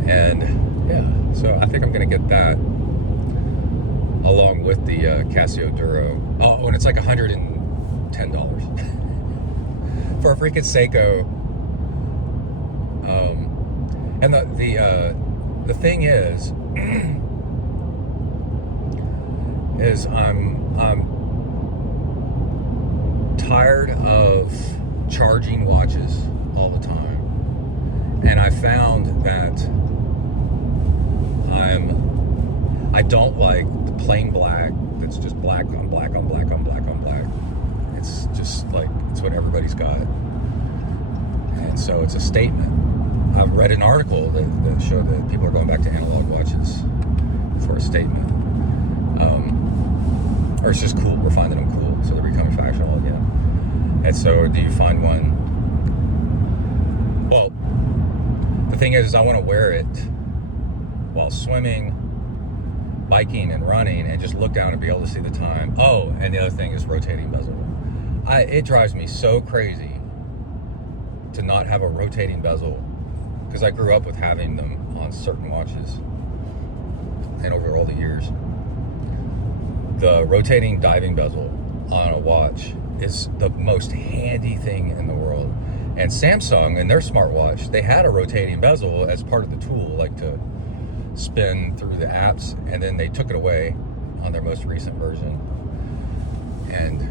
it. And yeah, so I think I'm gonna get that along with the Casio Duro. Oh, and it's like $110 for a freaking Seiko. And the thing is I'm tired of charging watches all the time, and I found that I don't like the plain black that's just black on black on black on black on black. It's just like, it's what everybody's got. And so it's a statement. I've read an article that showed that people are going back to analog watches for a statement. Or it's just cool. We're finding them cool, so they're becoming fashionable again. And so do you find one? Well, the thing is I want to wear it while swimming, biking, and running, and just look down and be able to see the time. Oh, and the other thing is rotating bezel. It drives me so crazy to not have a rotating bezel, because I grew up with having them on certain watches, and over all the years, the rotating diving bezel on a watch is the most handy thing in the world. And Samsung, in their smartwatch, they had a rotating bezel as part of the tool, like to spin through the apps, and then they took it away on their most recent version. And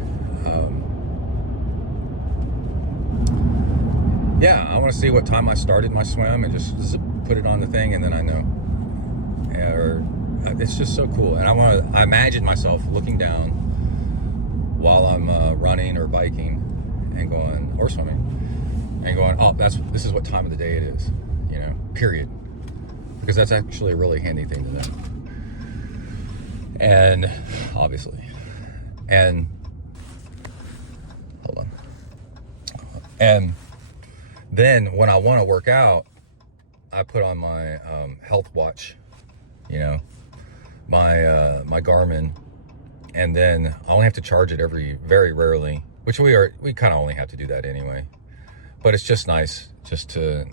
yeah, I want to see what time I started my swim and just put it on the thing, and then I know. It's just so cool. And I imagine myself looking down while I'm running or biking and going, or swimming, and going, oh, this is what time of the day it is, you know. period. Because that's actually a really handy thing to know. And obviously, and hold on. And then when I want to work out, I put on my health watch, you know, my Garmin, and then I only have to charge it very rarely, which we kind of only have to do that anyway. But it's just nice just to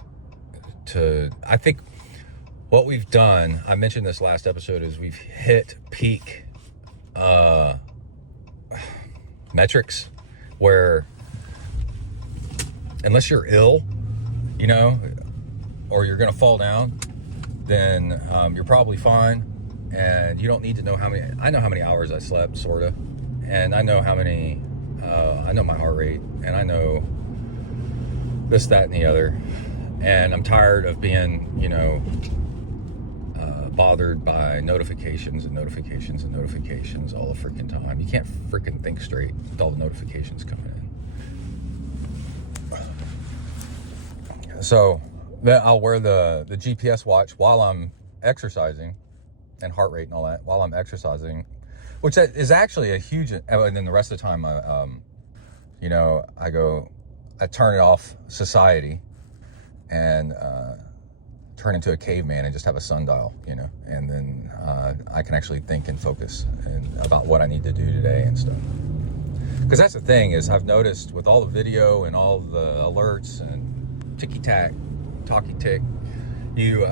I think what we've done, I mentioned this last episode, is we've hit peak metrics where unless you're ill, you know, or you're gonna fall down, then you're probably fine, and you don't need to know how many. I know how many hours I slept, sorta, and I know how many. I know my heart rate, and I know this, that, and the other, and I'm tired of being, you know, bothered by notifications and notifications and notifications all the freaking time. You can't freaking think straight with all the notifications coming in. So then I'll wear the GPS watch while I'm exercising, and heart rate and all that while I'm exercising, which is actually a huge. And then the rest of the time, you know, I turn it off society and turn into a caveman and just have a sundial, you know, and then I can actually think and focus about what I need to do today and stuff. Because that's the thing, is I've noticed with all the video and all the alerts and ticky-tack, talky-tick, you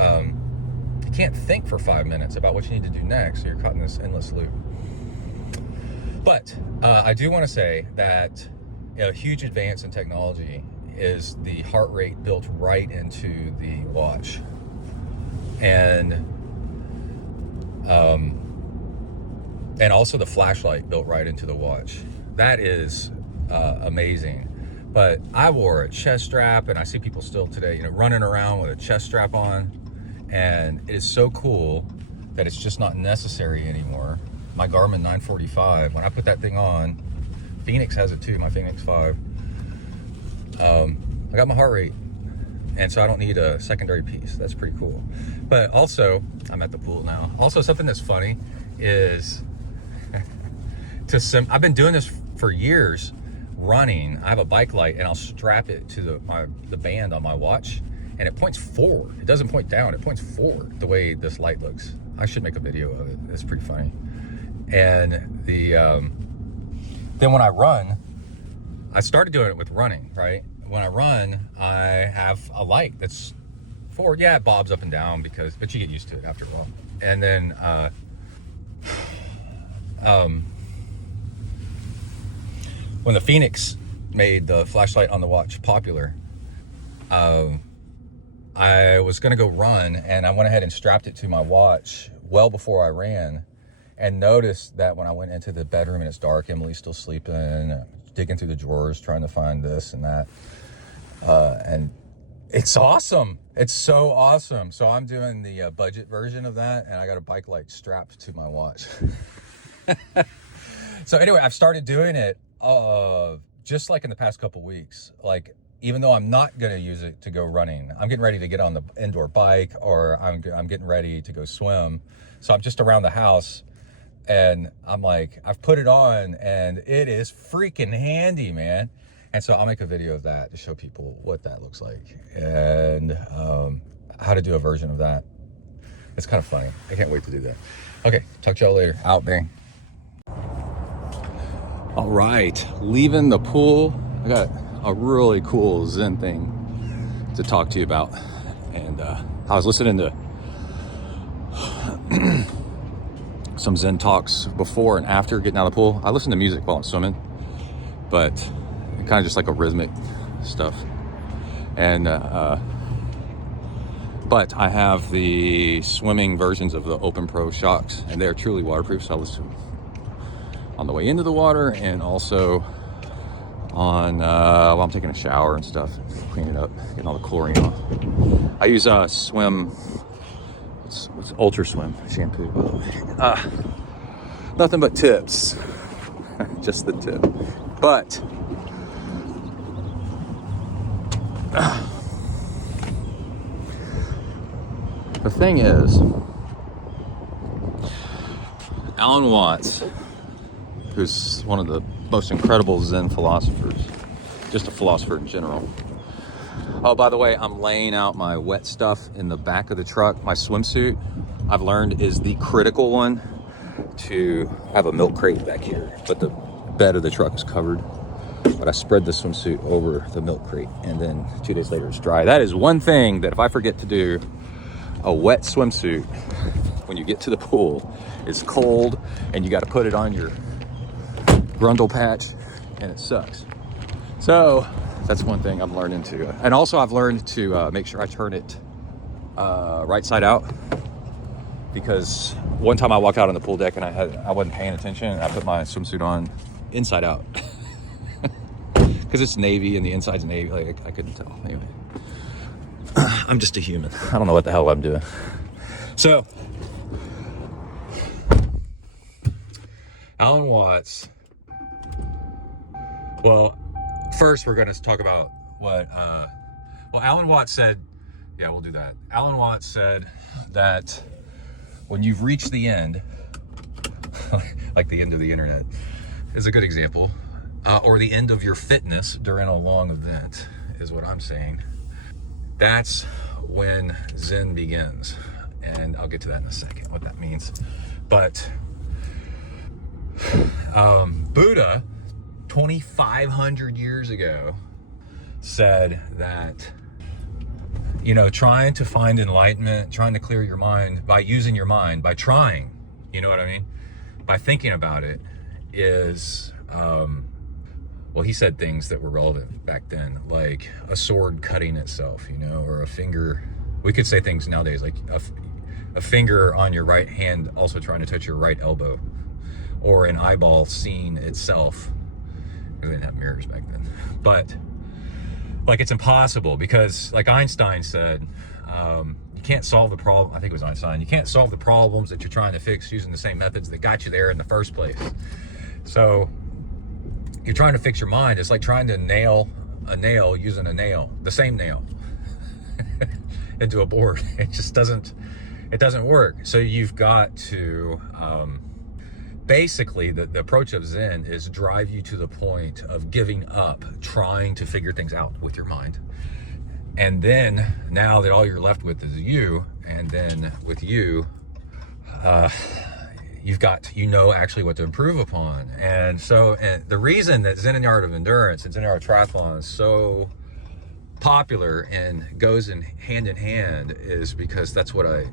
can't think for 5 minutes about what you need to do next, so you're caught in this endless loop. But I do want to say that a huge advance in technology is the heart rate built right into the watch, and also the flashlight built right into the watch. That is amazing. But I wore a chest strap, and I see people still today, you know, running around with a chest strap on, and it is so cool that it's just not necessary anymore. My Garmin 945, when I put that thing on, Phoenix has it too, my Phoenix 5. I got my heart rate, and so I don't need a secondary piece. That's pretty cool. But also, I'm at the pool now. Also, something that's funny is I've been doing this for years, running. I have a bike light, and I'll strap it to the band on my watch, and it points forward. It doesn't point down, it points forward the way this light looks. I should make a video of it. It's pretty funny. And then when I run, I started doing it with running, right? When I run, I have a light that's forward. Yeah, it bobs up and down but you get used to it after a while. And then when the Phoenix made the flashlight on the watch popular, I was gonna go run, and I went ahead and strapped it to my watch well before I ran, and noticed that when I went into the bedroom and it's dark, Emily's still sleeping, digging through the drawers, trying to find this and that. And it's awesome. It's so awesome. So I'm doing the budget version of that, and I got a bike light strapped to my watch. So anyway, I've started doing it just like in the past couple weeks. Like, even though I'm not going to use it to go running, I'm getting ready to get on the indoor bike, or I'm getting ready to go swim. So I'm just around the house, and I'm like, I've put it on, and it is freaking handy, man. And so I'll make a video of that to show people what that looks like, and how to do a version of that. It's kind of funny. I can't wait to do that. Okay, talk to y'all later. Out, bang. All right, leaving the pool. I got a really cool Zen thing to talk to you about. And I was listening to some Zen talks before and after getting out of the pool. I listen to music while I'm swimming, but kind of just like a rhythmic stuff. And but I have the swimming versions of the Open Pro shocks, and they're truly waterproof, so I listen to them on the way into the water, and also on while I'm taking a shower and stuff, clean it up, getting all the chlorine off. I use Swim, it's Ultra Swim shampoo, by the way. Nothing but tips, just the tip. But The thing is, Alan Watts, who's one of the most incredible Zen philosophers, just a philosopher in general. Oh, by the way, I'm laying out my wet stuff in the back of the truck. My swimsuit, I've learned, is the critical one to have a milk crate back here, but the bed of the truck is covered. But I spread the swimsuit over the milk crate, and then 2 days later it's dry. That is one thing that if I forget to do, a wet swimsuit, when you get to the pool, it's cold, and you got to put it on your grundle patch, and it sucks. So that's one thing I'm learning to. And also I've learned to make sure I turn it right side out, because one time I walked out on the pool deck and I wasn't paying attention, and I put my swimsuit on inside out. Because it's navy and the inside's navy, like I couldn't tell. Anyway, I'm just a human. I don't know what the hell I'm doing. So, Alan Watts. Well, first we're going to talk about what, Alan Watts said. Yeah, we'll do that. Alan Watts said that when you've reached the end, like the end of the internet is a good example, or the end of your fitness during a long event is what I'm saying. That's when Zen begins. And I'll get to that in a second, what that means. But Buddha, 2,500 years ago, said that, you know, trying to find enlightenment, trying to clear your mind by using your mind, by trying, you know what I mean? By thinking about it is, well, he said things that were relevant back then, like a sword cutting itself, you know, or a finger. We could say things nowadays like a finger on your right hand also trying to touch your right elbow, or an eyeball seeing itself. We didn't have mirrors back then. But like, it's impossible, because like Einstein said, you can't solve the problem. I think it was Einstein. You can't solve the problems that you're trying to fix using the same methods that got you there in the first place. So you're trying to fix your mind. It's like trying to nail a nail using a nail, the same nail, into a board. It just doesn't work. So you've got to, basically the approach of Zen is drive you to the point of giving up trying to figure things out with your mind. And then now that all you're left with is you, and then with you, you've got, you know, actually what to improve upon. And so, and the reason that Zen and the Art of Endurance and Zen and the Art of Triathlon is so popular and goes in hand is because that's what I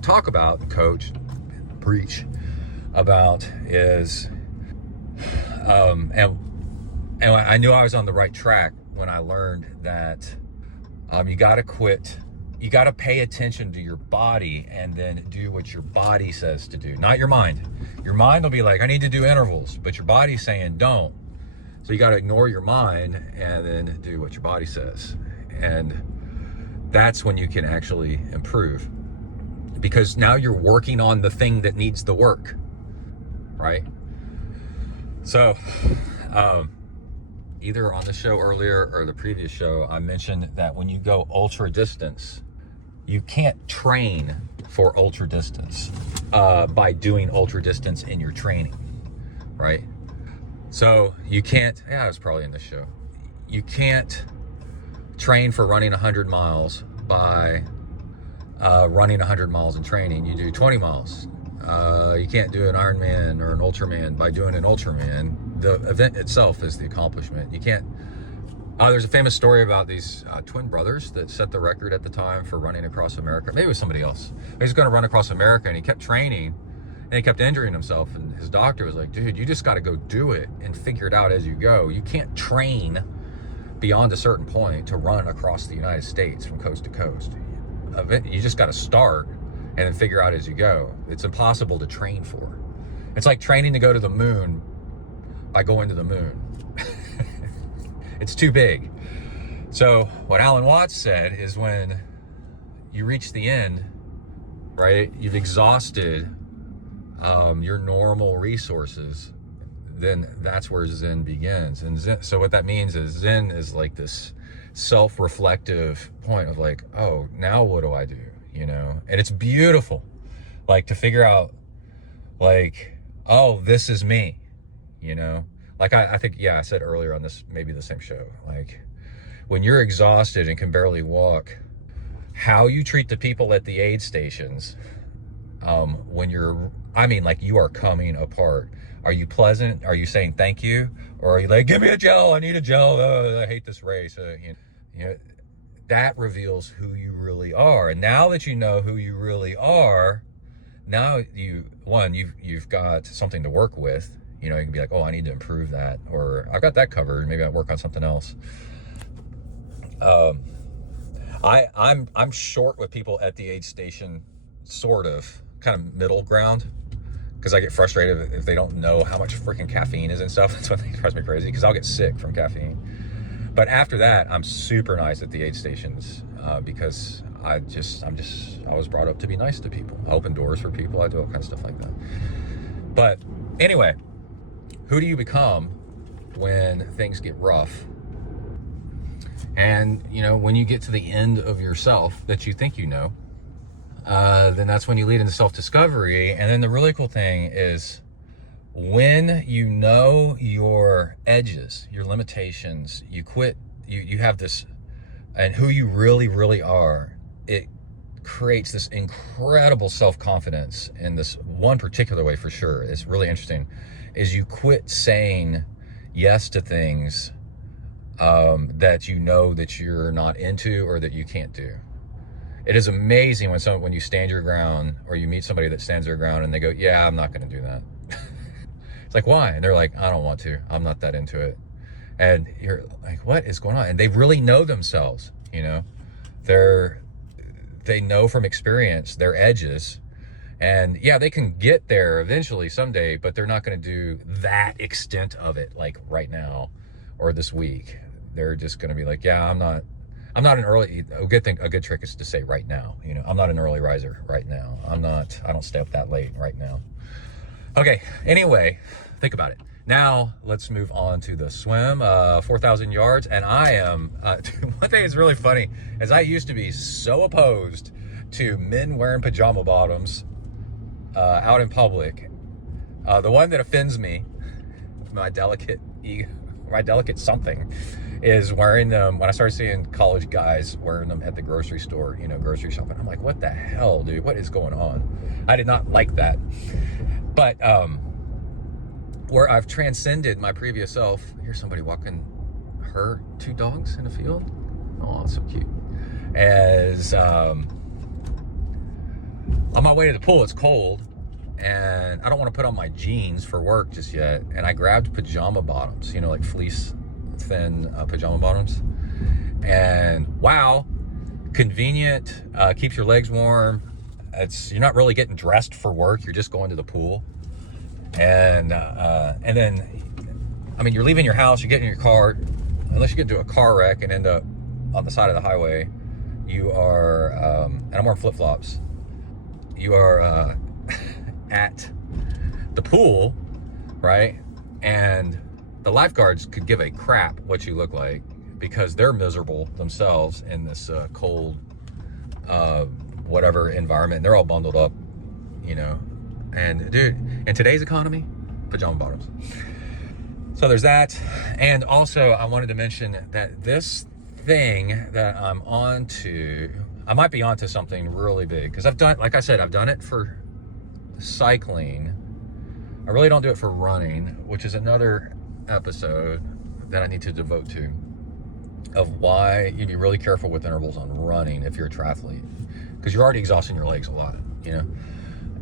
talk about and coach and preach about is, and I knew I was on the right track when I learned that you got to quit. You got to pay attention to your body and then do what your body says to do, not your mind. Your mind will be like, I need to do intervals, but your body's saying don't. So you got to ignore your mind and then do what your body says. And that's when you can actually improve, because now you're working on the thing that needs the work, right? So, either on the show earlier or the previous show, I mentioned that when you go ultra distance, you can't train for ultra distance by doing ultra distance in your training, right? So you can't, yeah, it was probably in the show. You can't train for running 100 miles by running 100 miles in training. You do 20 miles. You can't do an Ironman or an Ultraman by doing an Ultraman. The event itself is the accomplishment. You can't. There's a famous story about these twin brothers that set the record at the time for running across America. Maybe it was somebody else. He was going to run across America, and he kept training, and he kept injuring himself. And his doctor was like, dude, you just got to go do it and figure it out as you go. You can't train beyond a certain point to run across the United States from coast to coast. You just got to start and then figure out as you go. It's impossible to train for. It's like training to go to the moon by going to the moon. It's too big. So what Alan Watts said is when you reach the end, right, you've exhausted your normal resources, then that's where Zen begins. And Zen, so what that means is Zen is like this self-reflective point of like, oh, now what do I do? you know, and it's beautiful, like, to figure out, like, oh, this is me, you know. Like, I think, yeah, I said earlier on this, maybe the same show, like, when you're exhausted and can barely walk, how you treat the people at the aid stations, when you're, I mean, like, you are coming apart. Are you pleasant? Are you saying thank you? Or are you like, give me a gel, I need a gel, I hate this race, you know, that reveals who you really are. And now that you know who you really are, now you've got something to work with. You know, you can be like, oh, I need to improve that, or I've got that covered, maybe I work on something else. I'm short with people at the aid station, sort of, kind of middle ground, because I get frustrated if they don't know how much freaking caffeine is and stuff. That's what drives me crazy, because I'll get sick from caffeine. But after that, I'm super nice at the aid stations, because I was brought up to be nice to people. I open doors for people. I do all kinds of stuff like that. But anyway, who do you become when things get rough? And, you know, when you get to the end of yourself that you think you know, then that's when you lead into self-discovery. And then the really cool thing is, when you know your edges, your limitations, you quit, you have this, and who you really, really are, it creates this incredible self-confidence in this one particular way for sure. It's really interesting, is you quit saying yes to things that you know that you're not into or that you can't do. It is amazing when you stand your ground, or you meet somebody that stands their ground and they go, yeah, I'm not going to do that. It's like, why? And they're like, I don't want to. I'm not that into it. And you're like, what is going on? And they really know themselves, you know. They know from experience their edges. And yeah, they can get there eventually someday, but they're not going to do that extent of it like right now or this week. They're just going to be like, yeah, I'm not an early, a good trick is to say right now, you know, I'm not an early riser right now. I don't stay up that late right now. Okay, anyway, think about it. Now let's move on to the swim, 4,000 yards. And I am, one thing that's really funny is I used to be so opposed to men wearing pajama bottoms out in public. The one that offends me, my delicate ego, my delicate something, is wearing them when I started seeing college guys wearing them at the grocery store, you know, grocery shopping. I'm like, what the hell, dude? What is going on? I did not like that. But where I've transcended my previous self, here's somebody walking her 2 dogs in a field. Oh, so cute. As on my way to the pool, it's cold, and I don't want to put on my jeans for work just yet. And I grabbed pajama bottoms, you know, like fleece thin pajama bottoms. And wow, convenient, keeps your legs warm. You're not really getting dressed for work. You're just going to the pool. And then, I mean, you're leaving your house, you get in your car, unless you get into a car wreck and end up on the side of the highway, you are, and I'm wearing flip-flops, you are at the pool, right? And the lifeguards could give a crap what you look like, because they're miserable themselves in this cold, whatever environment. They're all bundled up, you know. And dude, in today's economy, pajama bottoms. So there's that. And also I wanted to mention that this thing that I'm onto, I might be onto something really big, because I've done, like I said, I've done it for cycling. I really don't do it for running, which is another episode that I need to devote to, of why you'd be really careful with intervals on running if you're a triathlete, because you're already exhausting your legs a lot, you know.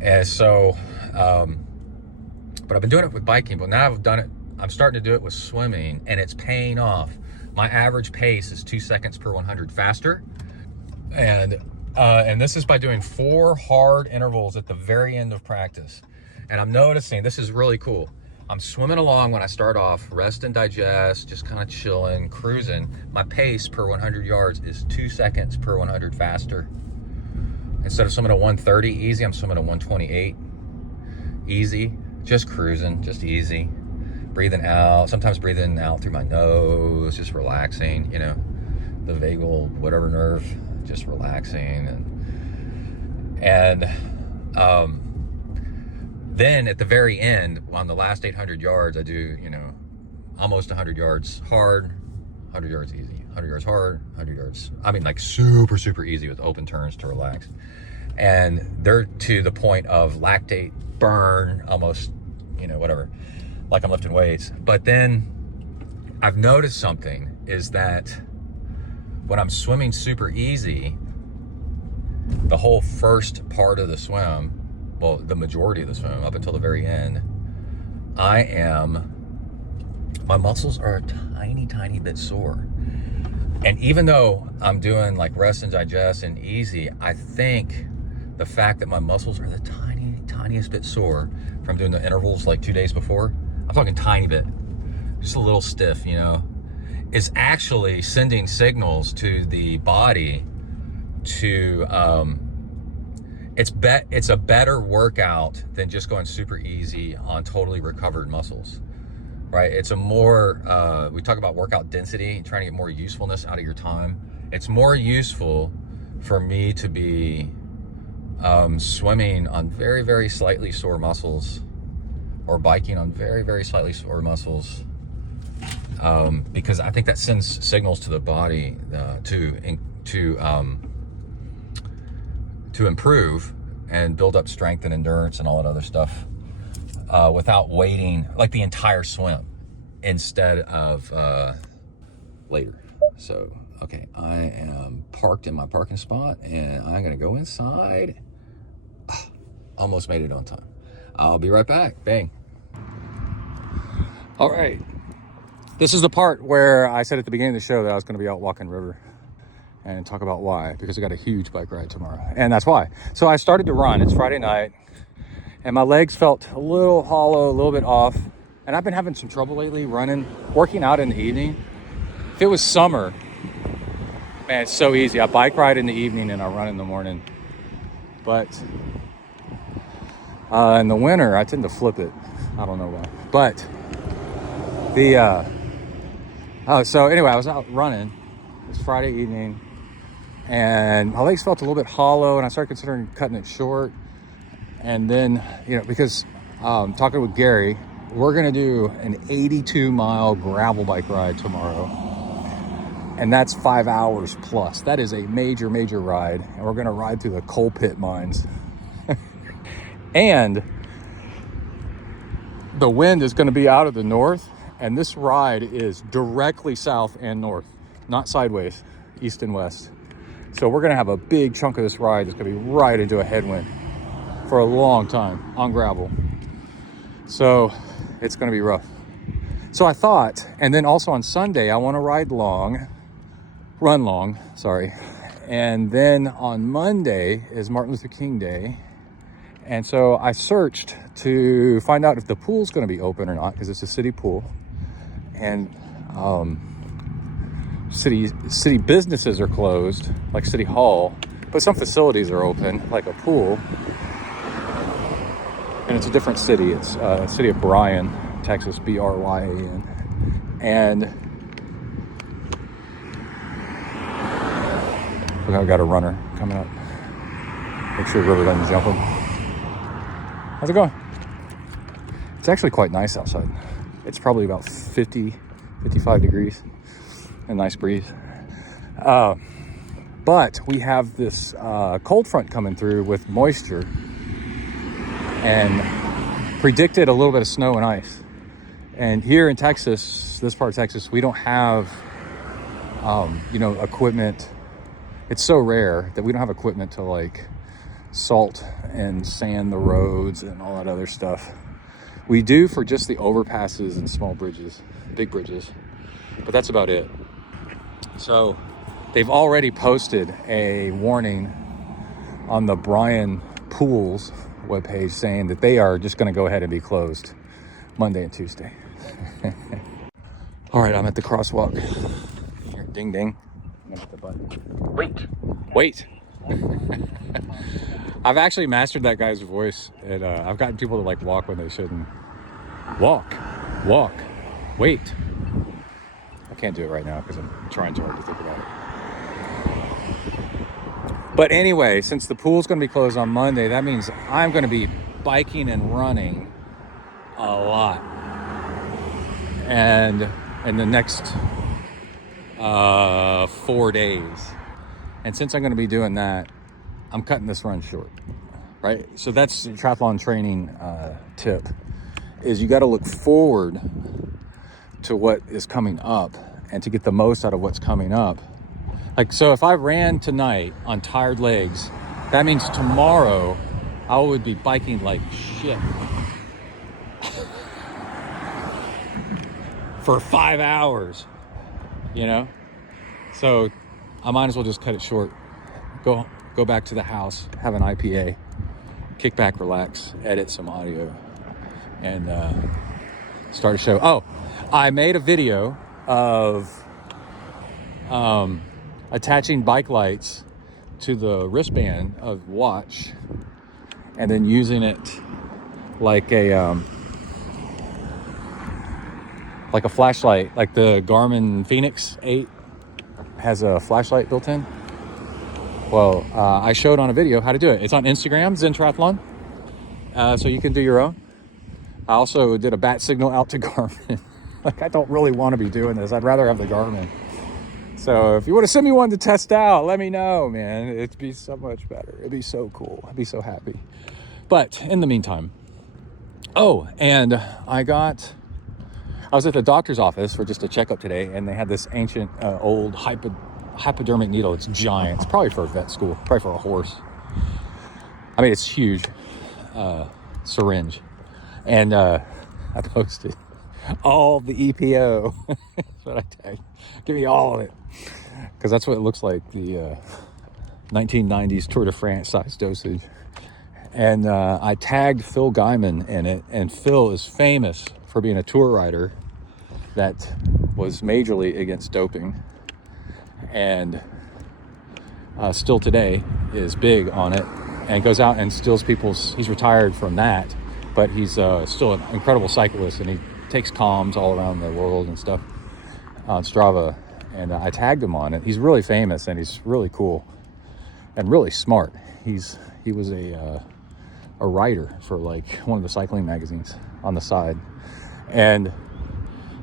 And so, but I've been doing it with biking, but now I've done it, I'm starting to do it with swimming, and it's paying off. My average pace is 2 seconds per 100 faster. And this is by doing 4 hard intervals at the very end of practice. And I'm noticing, this is really cool. I'm swimming along when I start off, rest and digest, just kind of chilling, cruising. My pace per 100 yards is 2 seconds per 100 faster. Instead of swimming at 130 easy, I'm swimming at 128 easy, just cruising, just easy. Breathing out, sometimes breathing out through my nose, just relaxing, you know, the vagal, whatever nerve, just relaxing. And then at the very end, on the last 800 yards, I do, almost 100 yards hard, 100 yards easy, 100 yards hard, 100 yards, like super, super easy with open turns to relax. And they're to the point of lactate burn, almost, whatever, like I'm lifting weights. But then I've noticed something is that when I'm swimming super easy, the whole first part of the swim, well, the majority of the swim up until the very end, my muscles are a tiny, tiny bit sore. And even though I'm doing like rest and digest and easy, I think the fact that my muscles are the tiniest bit sore from doing the intervals like 2 days before, I'm talking tiny bit, just a little stiff, is actually sending signals to the body to, it's a better workout than just going super easy on totally recovered muscles, right? It's a more, we talk about workout density, trying to get more usefulness out of your time. It's more useful for me to be swimming on very, very slightly sore muscles, or biking on very, very slightly sore muscles, because I think that sends signals to the body to improve and build up strength and endurance and all that other stuff, without waiting like the entire swim instead of later. So, okay, I am parked in my parking spot and I'm gonna go inside. Almost made it on time. I'll be right back. Bang. All right. This is the part where I said at the beginning of the show that I was going to be out walking river and talk about why, because I got a huge bike ride tomorrow. And that's why. So I started to run. It's Friday night and my legs felt a little hollow, a little bit off. And I've been having some trouble lately working out in the evening. If it was summer, man, it's so easy. I bike ride in the evening and I run in the morning. But in the winter, I tend to flip it. I don't know why. But so anyway, I was out running. It's Friday evening and my legs felt a little bit hollow and I started considering cutting it short. And then, because talking with Gary, we're going to do an 82-mile gravel bike ride tomorrow. And that's 5 hours plus. That is a major, major ride. And we're going to ride through the coal pit mines. And the wind is going to be out of the north. And this ride is directly south and north, not sideways, east and west. So we're going to have a big chunk of this ride that's going to be right into a headwind for a long time on gravel. So it's going to be rough. So I thought, and then also on Sunday, I want to run long, sorry. And then on Monday is Martin Luther King Day. And so I searched to find out if the pool's going to be open or not, because it's a city pool. And city businesses are closed, like City Hall, but some facilities are open, like a pool. And it's a different city. It's the city of Bryan, Texas, Bryan. And look, I've got a runner coming up. Make sure the river doesn't jump him. How's it going? It's actually quite nice outside. It's probably about 50, 55 degrees. A nice breeze. But we have this cold front coming through with moisture and predicted a little bit of snow and ice. And here in Texas, this part of Texas, we don't have, equipment. It's so rare that we don't have equipment to like salt and sand the roads and all that other stuff. We do for just the overpasses and small bridges, big bridges, but that's about it. So they've already posted a warning on the Bryan Pools webpage saying that they are just going to go ahead and be closed Monday and Tuesday. All right, I'm at the crosswalk. Here, ding, ding. I'm gonna hit the button. Wait. I've actually mastered that guy's voice, and I've gotten people to like walk when they shouldn't. Walk, wait. I can't do it right now because I'm trying too hard to think about it. But anyway, since the pool's going to be closed on Monday, that means I'm going to be biking and running a lot. And in the next 4 days. And since I'm going to be doing that, I'm cutting this run short, right? So that's the triathlon training tip, is you got to look forward to what is coming up and to get the most out of what's coming up. Like, so if I ran tonight on tired legs, that means tomorrow I would be biking like shit for 5 hours, you know? So I might as well just cut it short. Go back to the house, have an IPA, kick back, relax, edit some audio, and start a show. Oh, I made a video of attaching bike lights to the wristband of watch and then using it like a flashlight, like the Garmin Fenix 8 has a flashlight built in. Well, I showed on a video how to do it. It's on Instagram, Zen Triathlon. So you can do your own. I also did a bat signal out to Garmin. Like, I don't really want to be doing this. I'd rather have the Garmin. So if you want to send me one to test out, let me know, man. It'd be so much better. It'd be so cool. I'd be so happy. But in the meantime, oh, and I was at the doctor's office for just a checkup today, and they had this ancient old hypodermic needle. It's giant. It's probably for a vet school, probably for a horse. I mean, it's huge. Syringe. And I posted all the EPO. That's what I tagged. Give me all of it. Because that's what it looks like, the 1990s Tour de France size dosage. And I tagged Phil Guyman in it. And Phil is famous for being a tour rider that was majorly against doping. And still today is big on it. And goes out and steals he's retired from that. But he's still an incredible cyclist. And he takes comms all around the world and stuff on Strava. And I tagged him on it. He's really famous and he's really cool and really smart. He was a writer for like one of the cycling magazines on the side, and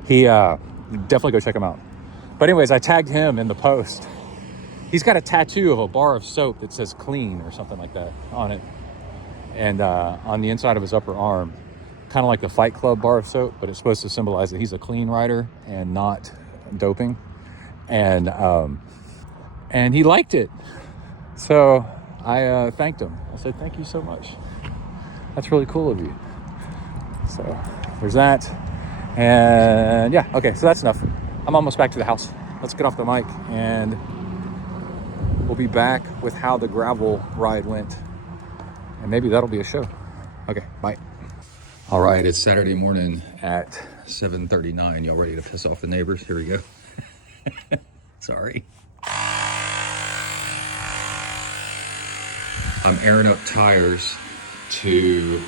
he definitely go check him out. But anyways, I tagged him in the post. He's got a tattoo of a bar of soap that says clean or something like that on it, and on the inside of his upper arm, kind of like the Fight Club bar of soap, but it's supposed to symbolize that he's a clean rider and not doping. And he liked it. So I thanked him. I said, thank you so much. That's really cool of you. So there's that. And yeah, okay, so that's enough. I'm almost back to the house. Let's get off the mic and we'll be back with how the gravel ride went. And maybe that'll be a show. Okay, bye. All right, it's Saturday morning at 7:39. Y'all ready to piss off the neighbors? Here we go. Sorry. I'm airing up tires to,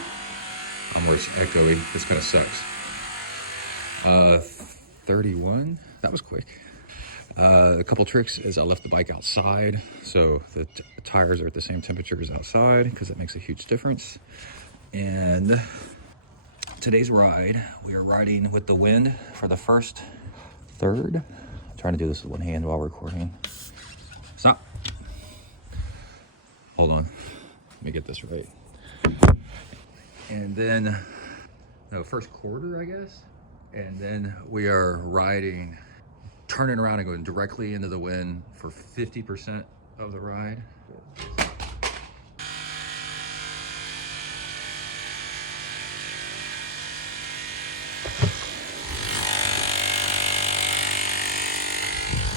where it's echoey. This kind of sucks. 31, that was quick. A couple tricks is I left the bike outside, so the tires are at the same temperature as outside because it makes a huge difference. And today's ride, we are riding with the wind for the first third. Trying to do this with one hand while recording. Stop. Hold on. Let me get this right. And then, no, first quarter, I guess. And then we are riding, turning around and going directly into the wind for 50% of the ride.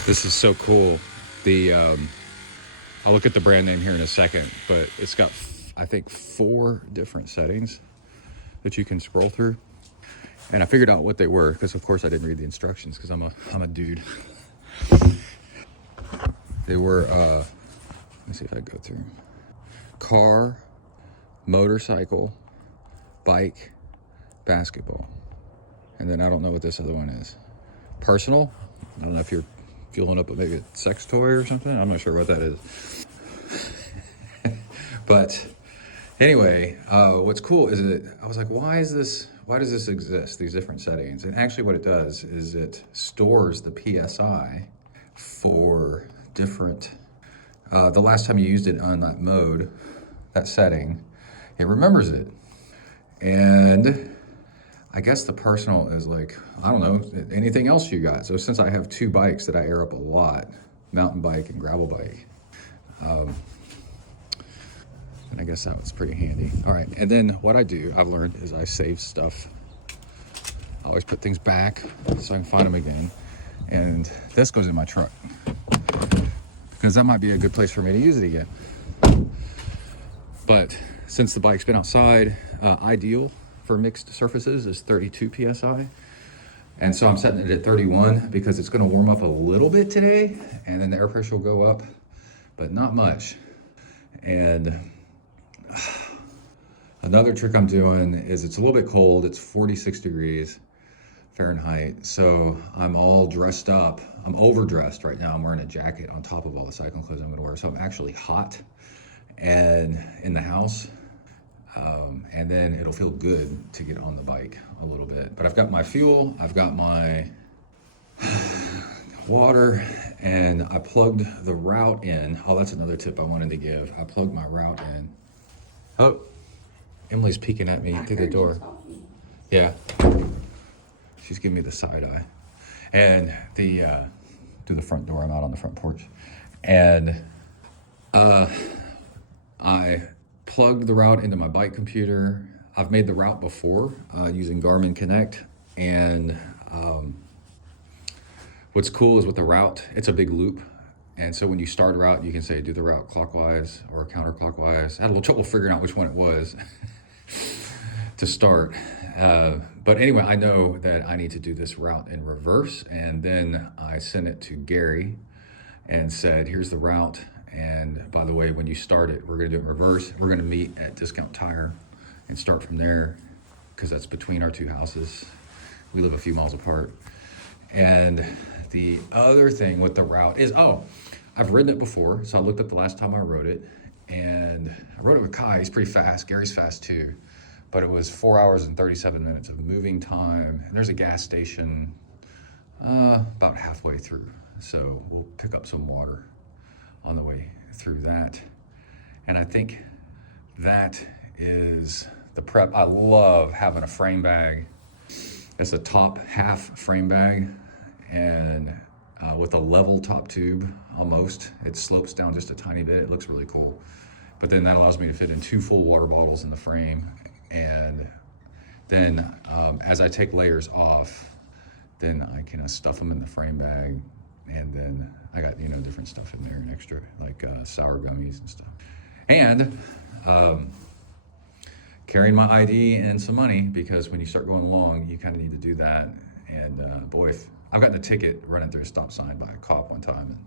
This is so cool. I'll look at the brand name here in a second, but it's got, I think, 4 different settings that you can scroll through. And I figured out what they were, because of course I didn't read the instructions, because I'm a dude. They were, let me see if I go through. Car, motorcycle, bike, basketball. And then I don't know what this other one is. Personal, I don't know if you're fueling up maybe a sex toy or something. I'm not sure what that is. But anyway, what's cool is I was like, why does this exist, these different settings? And actually what it does is it stores the PSI for different, the last time you used it on that mode, that setting, it remembers it. And I guess the personal is like, I don't know, anything else you got. So since I have 2 bikes that I air up a lot, mountain bike and gravel bike, and I guess that was pretty handy. All right, and then what I do, I've learned, is I save stuff. I always put things back so I can find them again. And this goes in my truck because that might be a good place for me to use it again. But since the bike's been outside, ideal for mixed surfaces is 32 PSI. And so I'm setting it at 31 because it's gonna warm up a little bit today and then the air pressure will go up, but not much. And another trick I'm doing is it's a little bit cold, it's 46 degrees Fahrenheit. So I'm all dressed up. I'm overdressed right now. I'm wearing a jacket on top of all the cycling clothes I'm gonna wear. So I'm actually hot and in the house. And then it'll feel good to get on the bike a little bit. But I've got my fuel, I've got my water, and I plugged the route in. Oh, that's another tip I wanted to give. I plugged my route in. Oh, Emily's peeking at me through the door. Yeah, she's giving me the side eye. And through the front door, I'm out on the front porch. And I plugged the route into my bike computer. I've made the route before using Garmin Connect. And what's cool is with the route, it's a big loop. And so when you start a route, you can say, do the route clockwise or counterclockwise. I had a little trouble figuring out which one it was to start. But anyway, I know that I need to do this route in reverse. And then I sent it to Gary and said, here's the route. And by the way, when you start it, we're gonna do it in reverse. We're gonna meet at Discount Tire and start from there because that's between our 2 houses. We live a few miles apart. And the other thing with the route is, I've ridden it before. So I looked up the last time I rode it, and I rode it with Kai. He's pretty fast. Gary's fast too. But it was 4 hours and 37 minutes of moving time. And there's a gas station about halfway through. So we'll pick up some water on the way through that. And I think that is the prep. I love having a frame bag. It's a top half frame bag and with a level top tube almost. It slopes down just a tiny bit. It looks really cool. But then that allows me to fit in 2 full water bottles in the frame. And then as I take layers off, then I can stuff them in the frame bag. And then I got, different stuff in there and extra, like sour gummies and stuff. And carrying my ID and some money, because when you start going along, you kind of need to do that. And boy, I've gotten a ticket running through a stop sign by a cop one time. And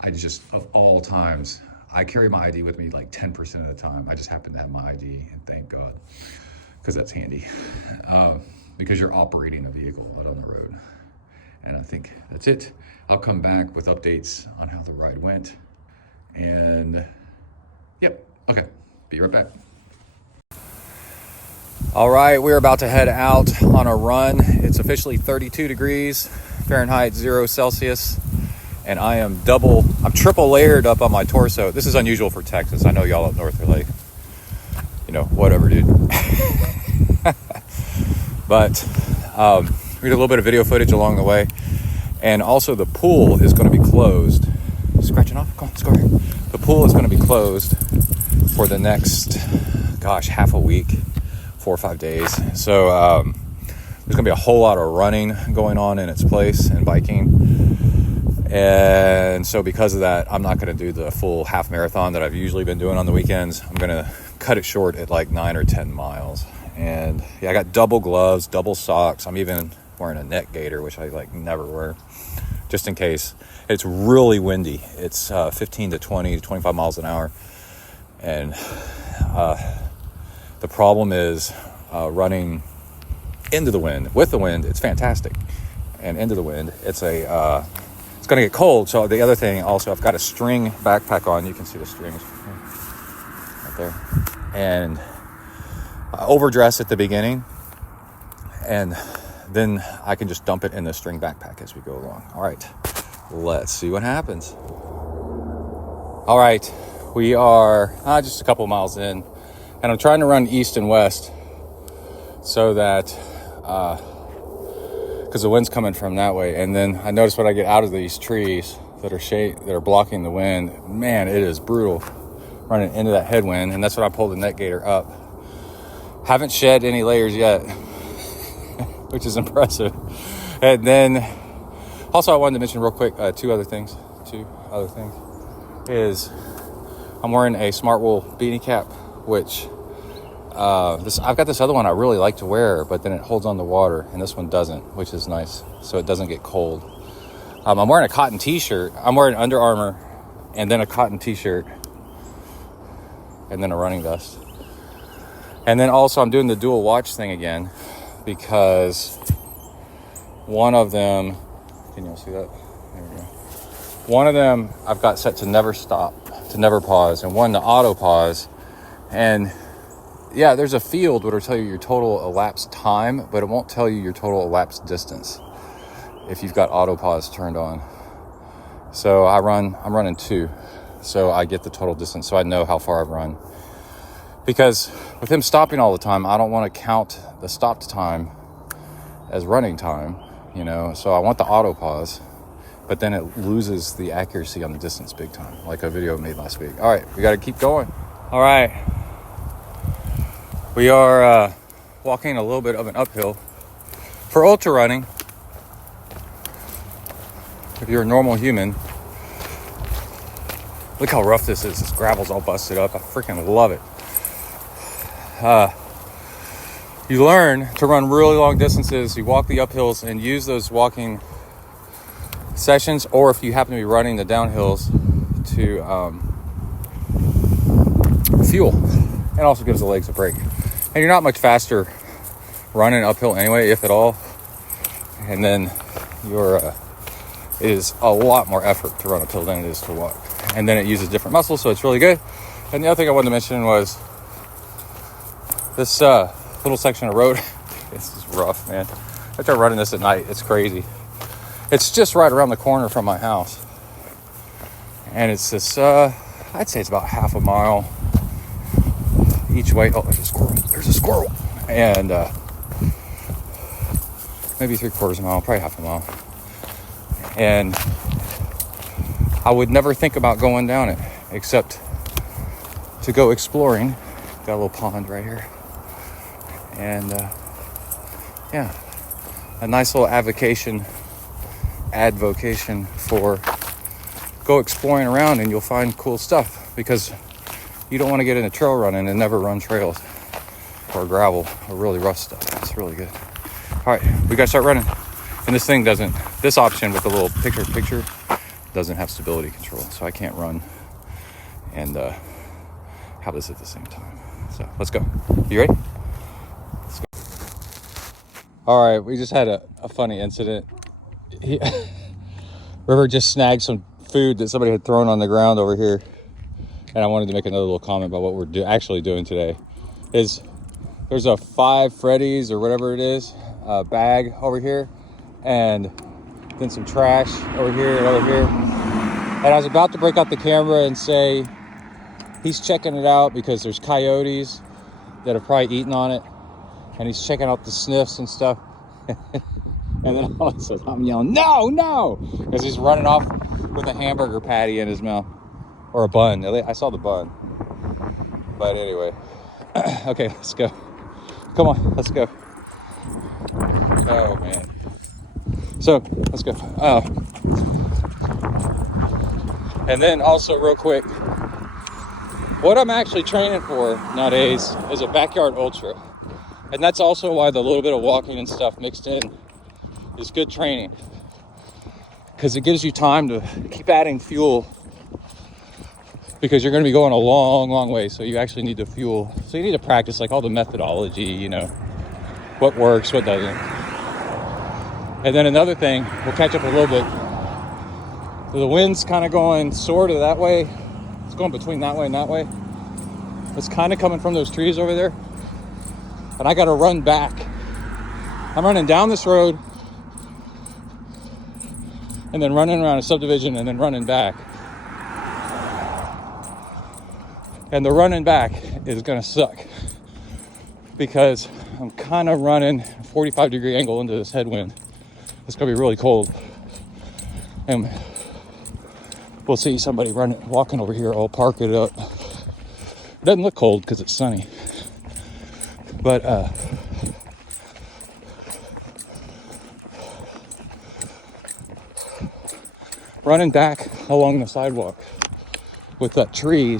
I just, of all times, I carry my ID with me like 10% of the time. I just happen to have my ID, and thank God, because that's handy. Because you're operating a vehicle out on the road. And I think that's it. I'll come back with updates on how the ride went. And yep, okay, be right back. All right, we're about to head out on a run. It's officially 32 degrees Fahrenheit, 0 Celsius. And I'm triple layered up on my torso. This is unusual for Texas. I know y'all up north are like, whatever, dude. But we did a little bit of video footage along the way. And also the pool is going to be closed. Scratching off? Come on, let's go here. The pool is going to be closed for the next, half a week, 4 or 5 days. So there's going to be a whole lot of running going on in its place and biking. And so because of that, I'm not going to do the full half marathon that I've usually been doing on the weekends. I'm going to cut it short at like 9 or 10 miles. And I got double gloves, double socks. I'm even wearing a neck gaiter, which I never wear, just in case. It's really windy. It's 15 to 20 to 25 miles an hour. And the problem is running into the wind. With the wind, it's fantastic. And into the wind, it's it's going to get cold. So the other thing also, I've got a string backpack on. You can see the strings right there. And I overdress at the beginning, and then I can just dump it in the string backpack as we go along. All right, let's see what happens. All right, we are just a couple miles in, and I'm trying to run east and west so that, because the wind's coming from that way. And then I notice when I get out of these trees that are blocking the wind, man, it is brutal running into that headwind. And that's when I pull the neck gaiter up. Haven't shed any layers yet, which is impressive. And then also I wanted to mention real quick, two other things is I'm wearing a Smart Wool beanie cap, which I've got this other one I really like to wear, but then it holds on the water, and this one doesn't, which is nice, so it doesn't get cold. I'm wearing a cotton t-shirt. I'm wearing Under Armour, and then a cotton t-shirt, and then a running vest. And then also I'm doing the dual watch thing again, because one of them, can you see that? There we go. One of them I've got set to never stop, to never pause, and one to auto pause. And yeah, there's a field that'll tell you your total elapsed time, but it won't tell you your total elapsed distance if you've got auto pause turned on. So I'm running 2, so I get the total distance, so I know how far I've run. Because with him stopping all the time, I don't want to count the stopped time as running time, you know. So I want the auto pause, but then it loses the accuracy on the distance big time, like a video I made last week. All right, we got to keep going. All right. We are walking a little bit of an uphill. For ultra running, if you're a normal human, look how rough this is. This gravel's all busted up. I freaking love it. You learn to run really long distances. You walk the uphills and use those walking sessions, or if you happen to be running the downhills, to fuel. And also gives the legs a break. And you're not much faster running uphill anyway, if at all. And then it is a lot more effort to run uphill than it is to walk. And then it uses different muscles, so it's really good. And the other thing I wanted to mention was this little section of road. This is rough, man. I try running this at night. It's crazy. It's just right around the corner from my house. And it's this, I'd say it's about half a mile each way. Oh, there's a squirrel. There's a squirrel. And maybe 3/4 mile, probably half a mile. And I would never think about going down it except to go exploring. Got a little pond right here. And yeah, a nice little advocation for go exploring around, and you'll find cool stuff, because you don't want to get into trail running and never run trails or gravel or really rough stuff. It's really good. All right, we got to start running. And this option with the little picture doesn't have stability control, so I can't run and have this at the same time. So let's go. You ready? Let's go. All right, we just had a funny incident. River just snagged some food that somebody had thrown on the ground over here. And I wanted to make another little comment about what we're actually doing today. There's a 5 Freddy's or whatever it is bag over here, and then some trash over here and over here. And I was about to break out the camera and say he's checking it out because there's coyotes that have probably eaten on it, and he's checking out the sniffs and stuff. And then all of a sudden I'm yelling, no, because he's running off with a hamburger patty in his mouth. Or a bun. I saw the bun. But anyway. Okay, let's go. Come on, let's go. Oh, man. So, let's go. And then also real quick, what I'm actually training for nowadays is a backyard ultra. And that's also why the little bit of walking and stuff mixed in is good training. Because it gives you time to keep adding fuel, because you're going to be going a long way, so you actually need to fuel. So you need to practice like all the methodology, you know, what works, what doesn't. And then another thing, we'll catch up a little bit, The wind's kind of going sort of that way. It's going between that way and that way. It's kind of coming from those trees over there. And I got to run back. I'm running down this road and then running around a subdivision and then running back. And the running back is going to suck because I'm kind of running a 45-degree angle into this headwind. It's going to be really cold. And we'll see somebody walking over here. I'll park it up. It doesn't look cold because it's sunny. But running back along the sidewalk with that tree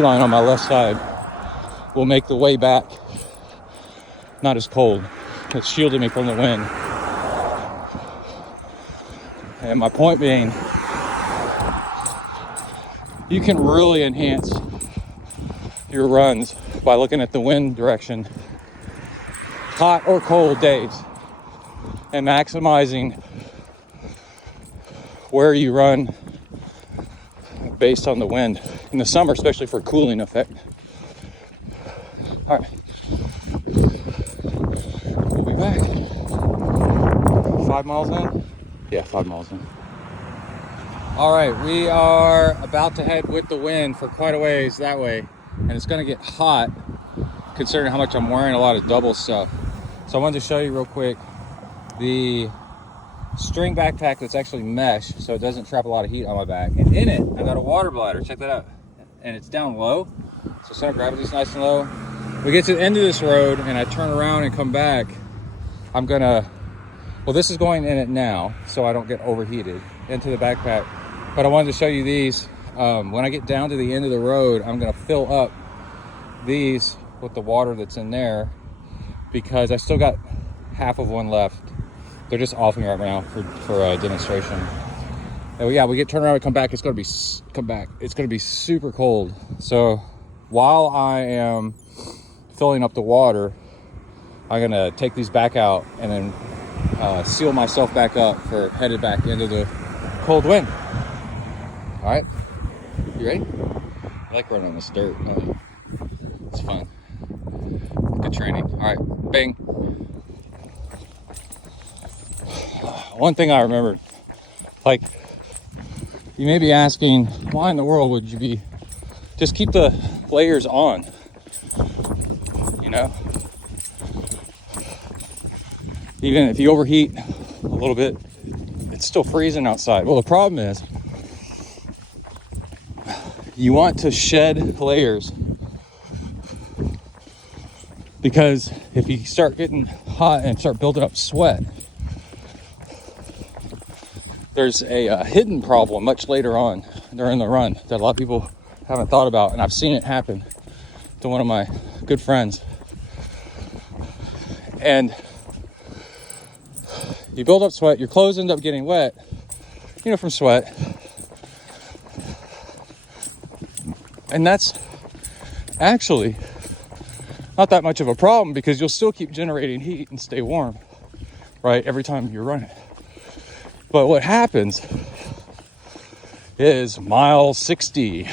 line on my left side will make the way back not as cold. It's shielding me from the wind. And my point being, you can really enhance your runs by looking at the wind direction, hot or cold days, and maximizing where you run based on the wind. In the summer, especially for cooling effect. All right, we'll be back. 5 miles in? Yeah, 5 miles in. All right, we are about to head with the wind for quite a ways that way, and it's gonna get hot considering how much I'm wearing a lot of double stuff. So I wanted to show you real quick the string backpack that's actually mesh, so it doesn't trap a lot of heat on my back. And in it, I got a water bladder. Check that out. And it's down low, so center of gravity's nice and low. We get to the end of this road, and I turn around and come back. I'm gonna, well, this is going in it now, so I don't get overheated into the backpack. But I wanted to show you these. When I get down to the end of the road, I'm gonna fill up these with the water that's in there because I still got half of one left. They're just off me right now for a demonstration. And yeah, we get turned around and come back. It's gonna be super cold. So while I am filling up the water, I'm gonna take these back out and then seal myself back up for headed back into the cold wind. All right, you ready? I like running on this dirt. It's fun. Good training. All right, bang. One thing I remembered, like, you may be asking, why in the world would you be, just keep the layers on, you know? Even if you overheat a little bit, it's still freezing outside. Well, the problem is, you want to shed layers because if you start getting hot and start building up sweat, there's a hidden problem much later on during the run that a lot of people haven't thought about, and I've seen it happen to one of my good friends. And you build up sweat, your clothes end up getting wet, you know, from sweat. And that's actually not that much of a problem because you'll still keep generating heat and stay warm, right, every time you're running. But what happens is mile 60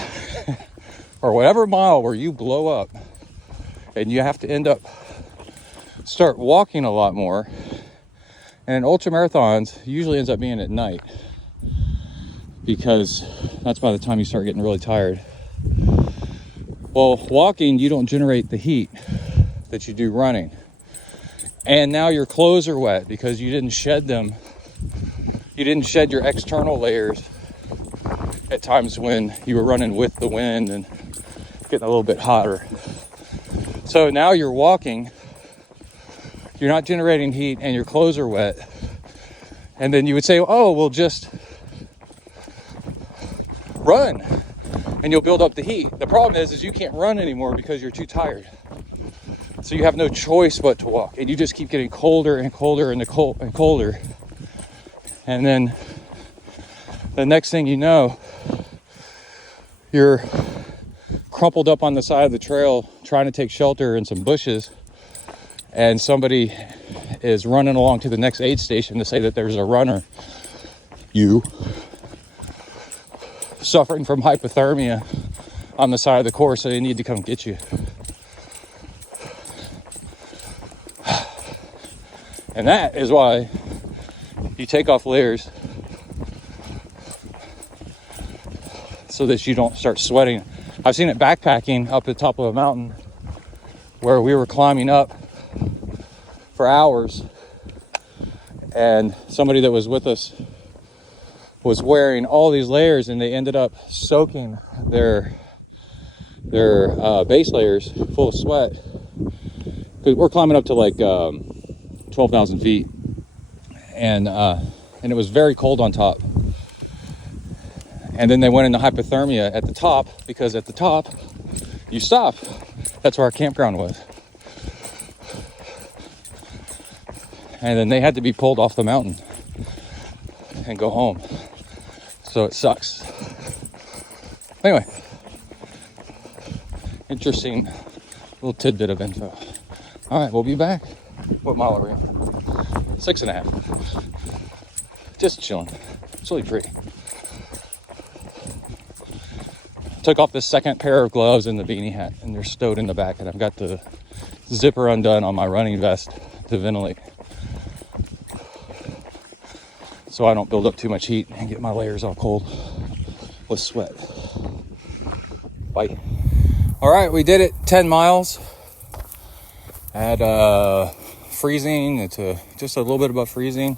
or whatever mile where you blow up and you have to start walking a lot more. And in ultra marathons, usually ends up being at night because that's by the time you start getting really tired. Well, walking, you don't generate the heat that you do running. And now your clothes are wet because you didn't shed them. You didn't shed your external layers at times when you were running with the wind and getting a little bit hotter. So now you're walking, you're not generating heat and your clothes are wet. And then you would say, oh, we'll just run and you'll build up the heat. The problem is you can't run anymore because you're too tired. So you have no choice but to walk, and you just keep getting colder and colder and colder. And then the next thing you know, you're crumpled up on the side of the trail trying to take shelter in some bushes, and somebody is running along to the next aid station to say that there's a runner. suffering from hypothermia on the side of the course, so they need to come get you. And that is why you take off layers, so that you don't start sweating. I've seen it backpacking up the top of a mountain where we were climbing up for hours, and somebody that was with us was wearing all these layers, and they ended up soaking their base layers full of sweat, because we're climbing up to like 12,000 feet, and it was very cold on top. And then they went into hypothermia at the top, because at the top you stop. That's where our campground was. And then they had to be pulled off the mountain and go home. So it sucks. Anyway, interesting little tidbit of info. All right, we'll be back. What mile are we on? 6.5. Just chilling. It's really pretty. Took off this second pair of gloves and the beanie hat, and they're stowed in the back, and I've got the zipper undone on my running vest to ventilate, so I don't build up too much heat and get my layers all cold with sweat. Bye. All right, we did it. 10 miles at freezing to just a little bit above freezing.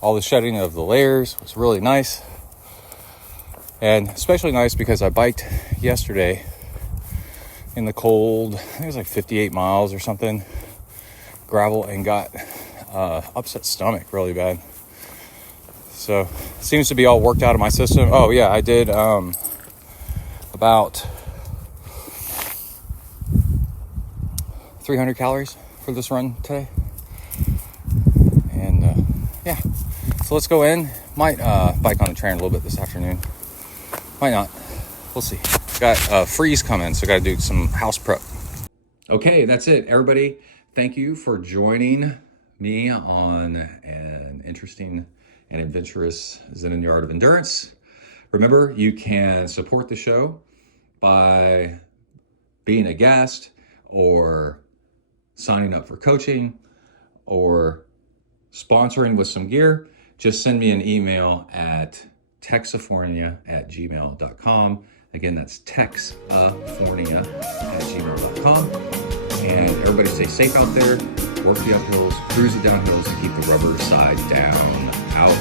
All the shedding of the layers was really nice. And especially nice because I biked yesterday in the cold. I think it was like 58 miles or something, gravel, and got upset stomach really bad. So it seems to be all worked out of my system. Oh yeah, I did about 300 calories for this run today. And yeah, so let's go in. Might bike on the train a little bit this afternoon. Might not. We'll see. Got freeze coming, so got to do some house prep. Okay, that's it, everybody. Thank you for joining me on an interesting and adventurous Zen in the Art of Endurance. Remember, you can support the show by being a guest or signing up for coaching or sponsoring with some gear. Just send me an email at texifornia@gmail.com. Again, that's texifornia@gmail.com. And everybody stay safe out there. Work the uphills, cruise the downhills, and keep the rubber side down. Out.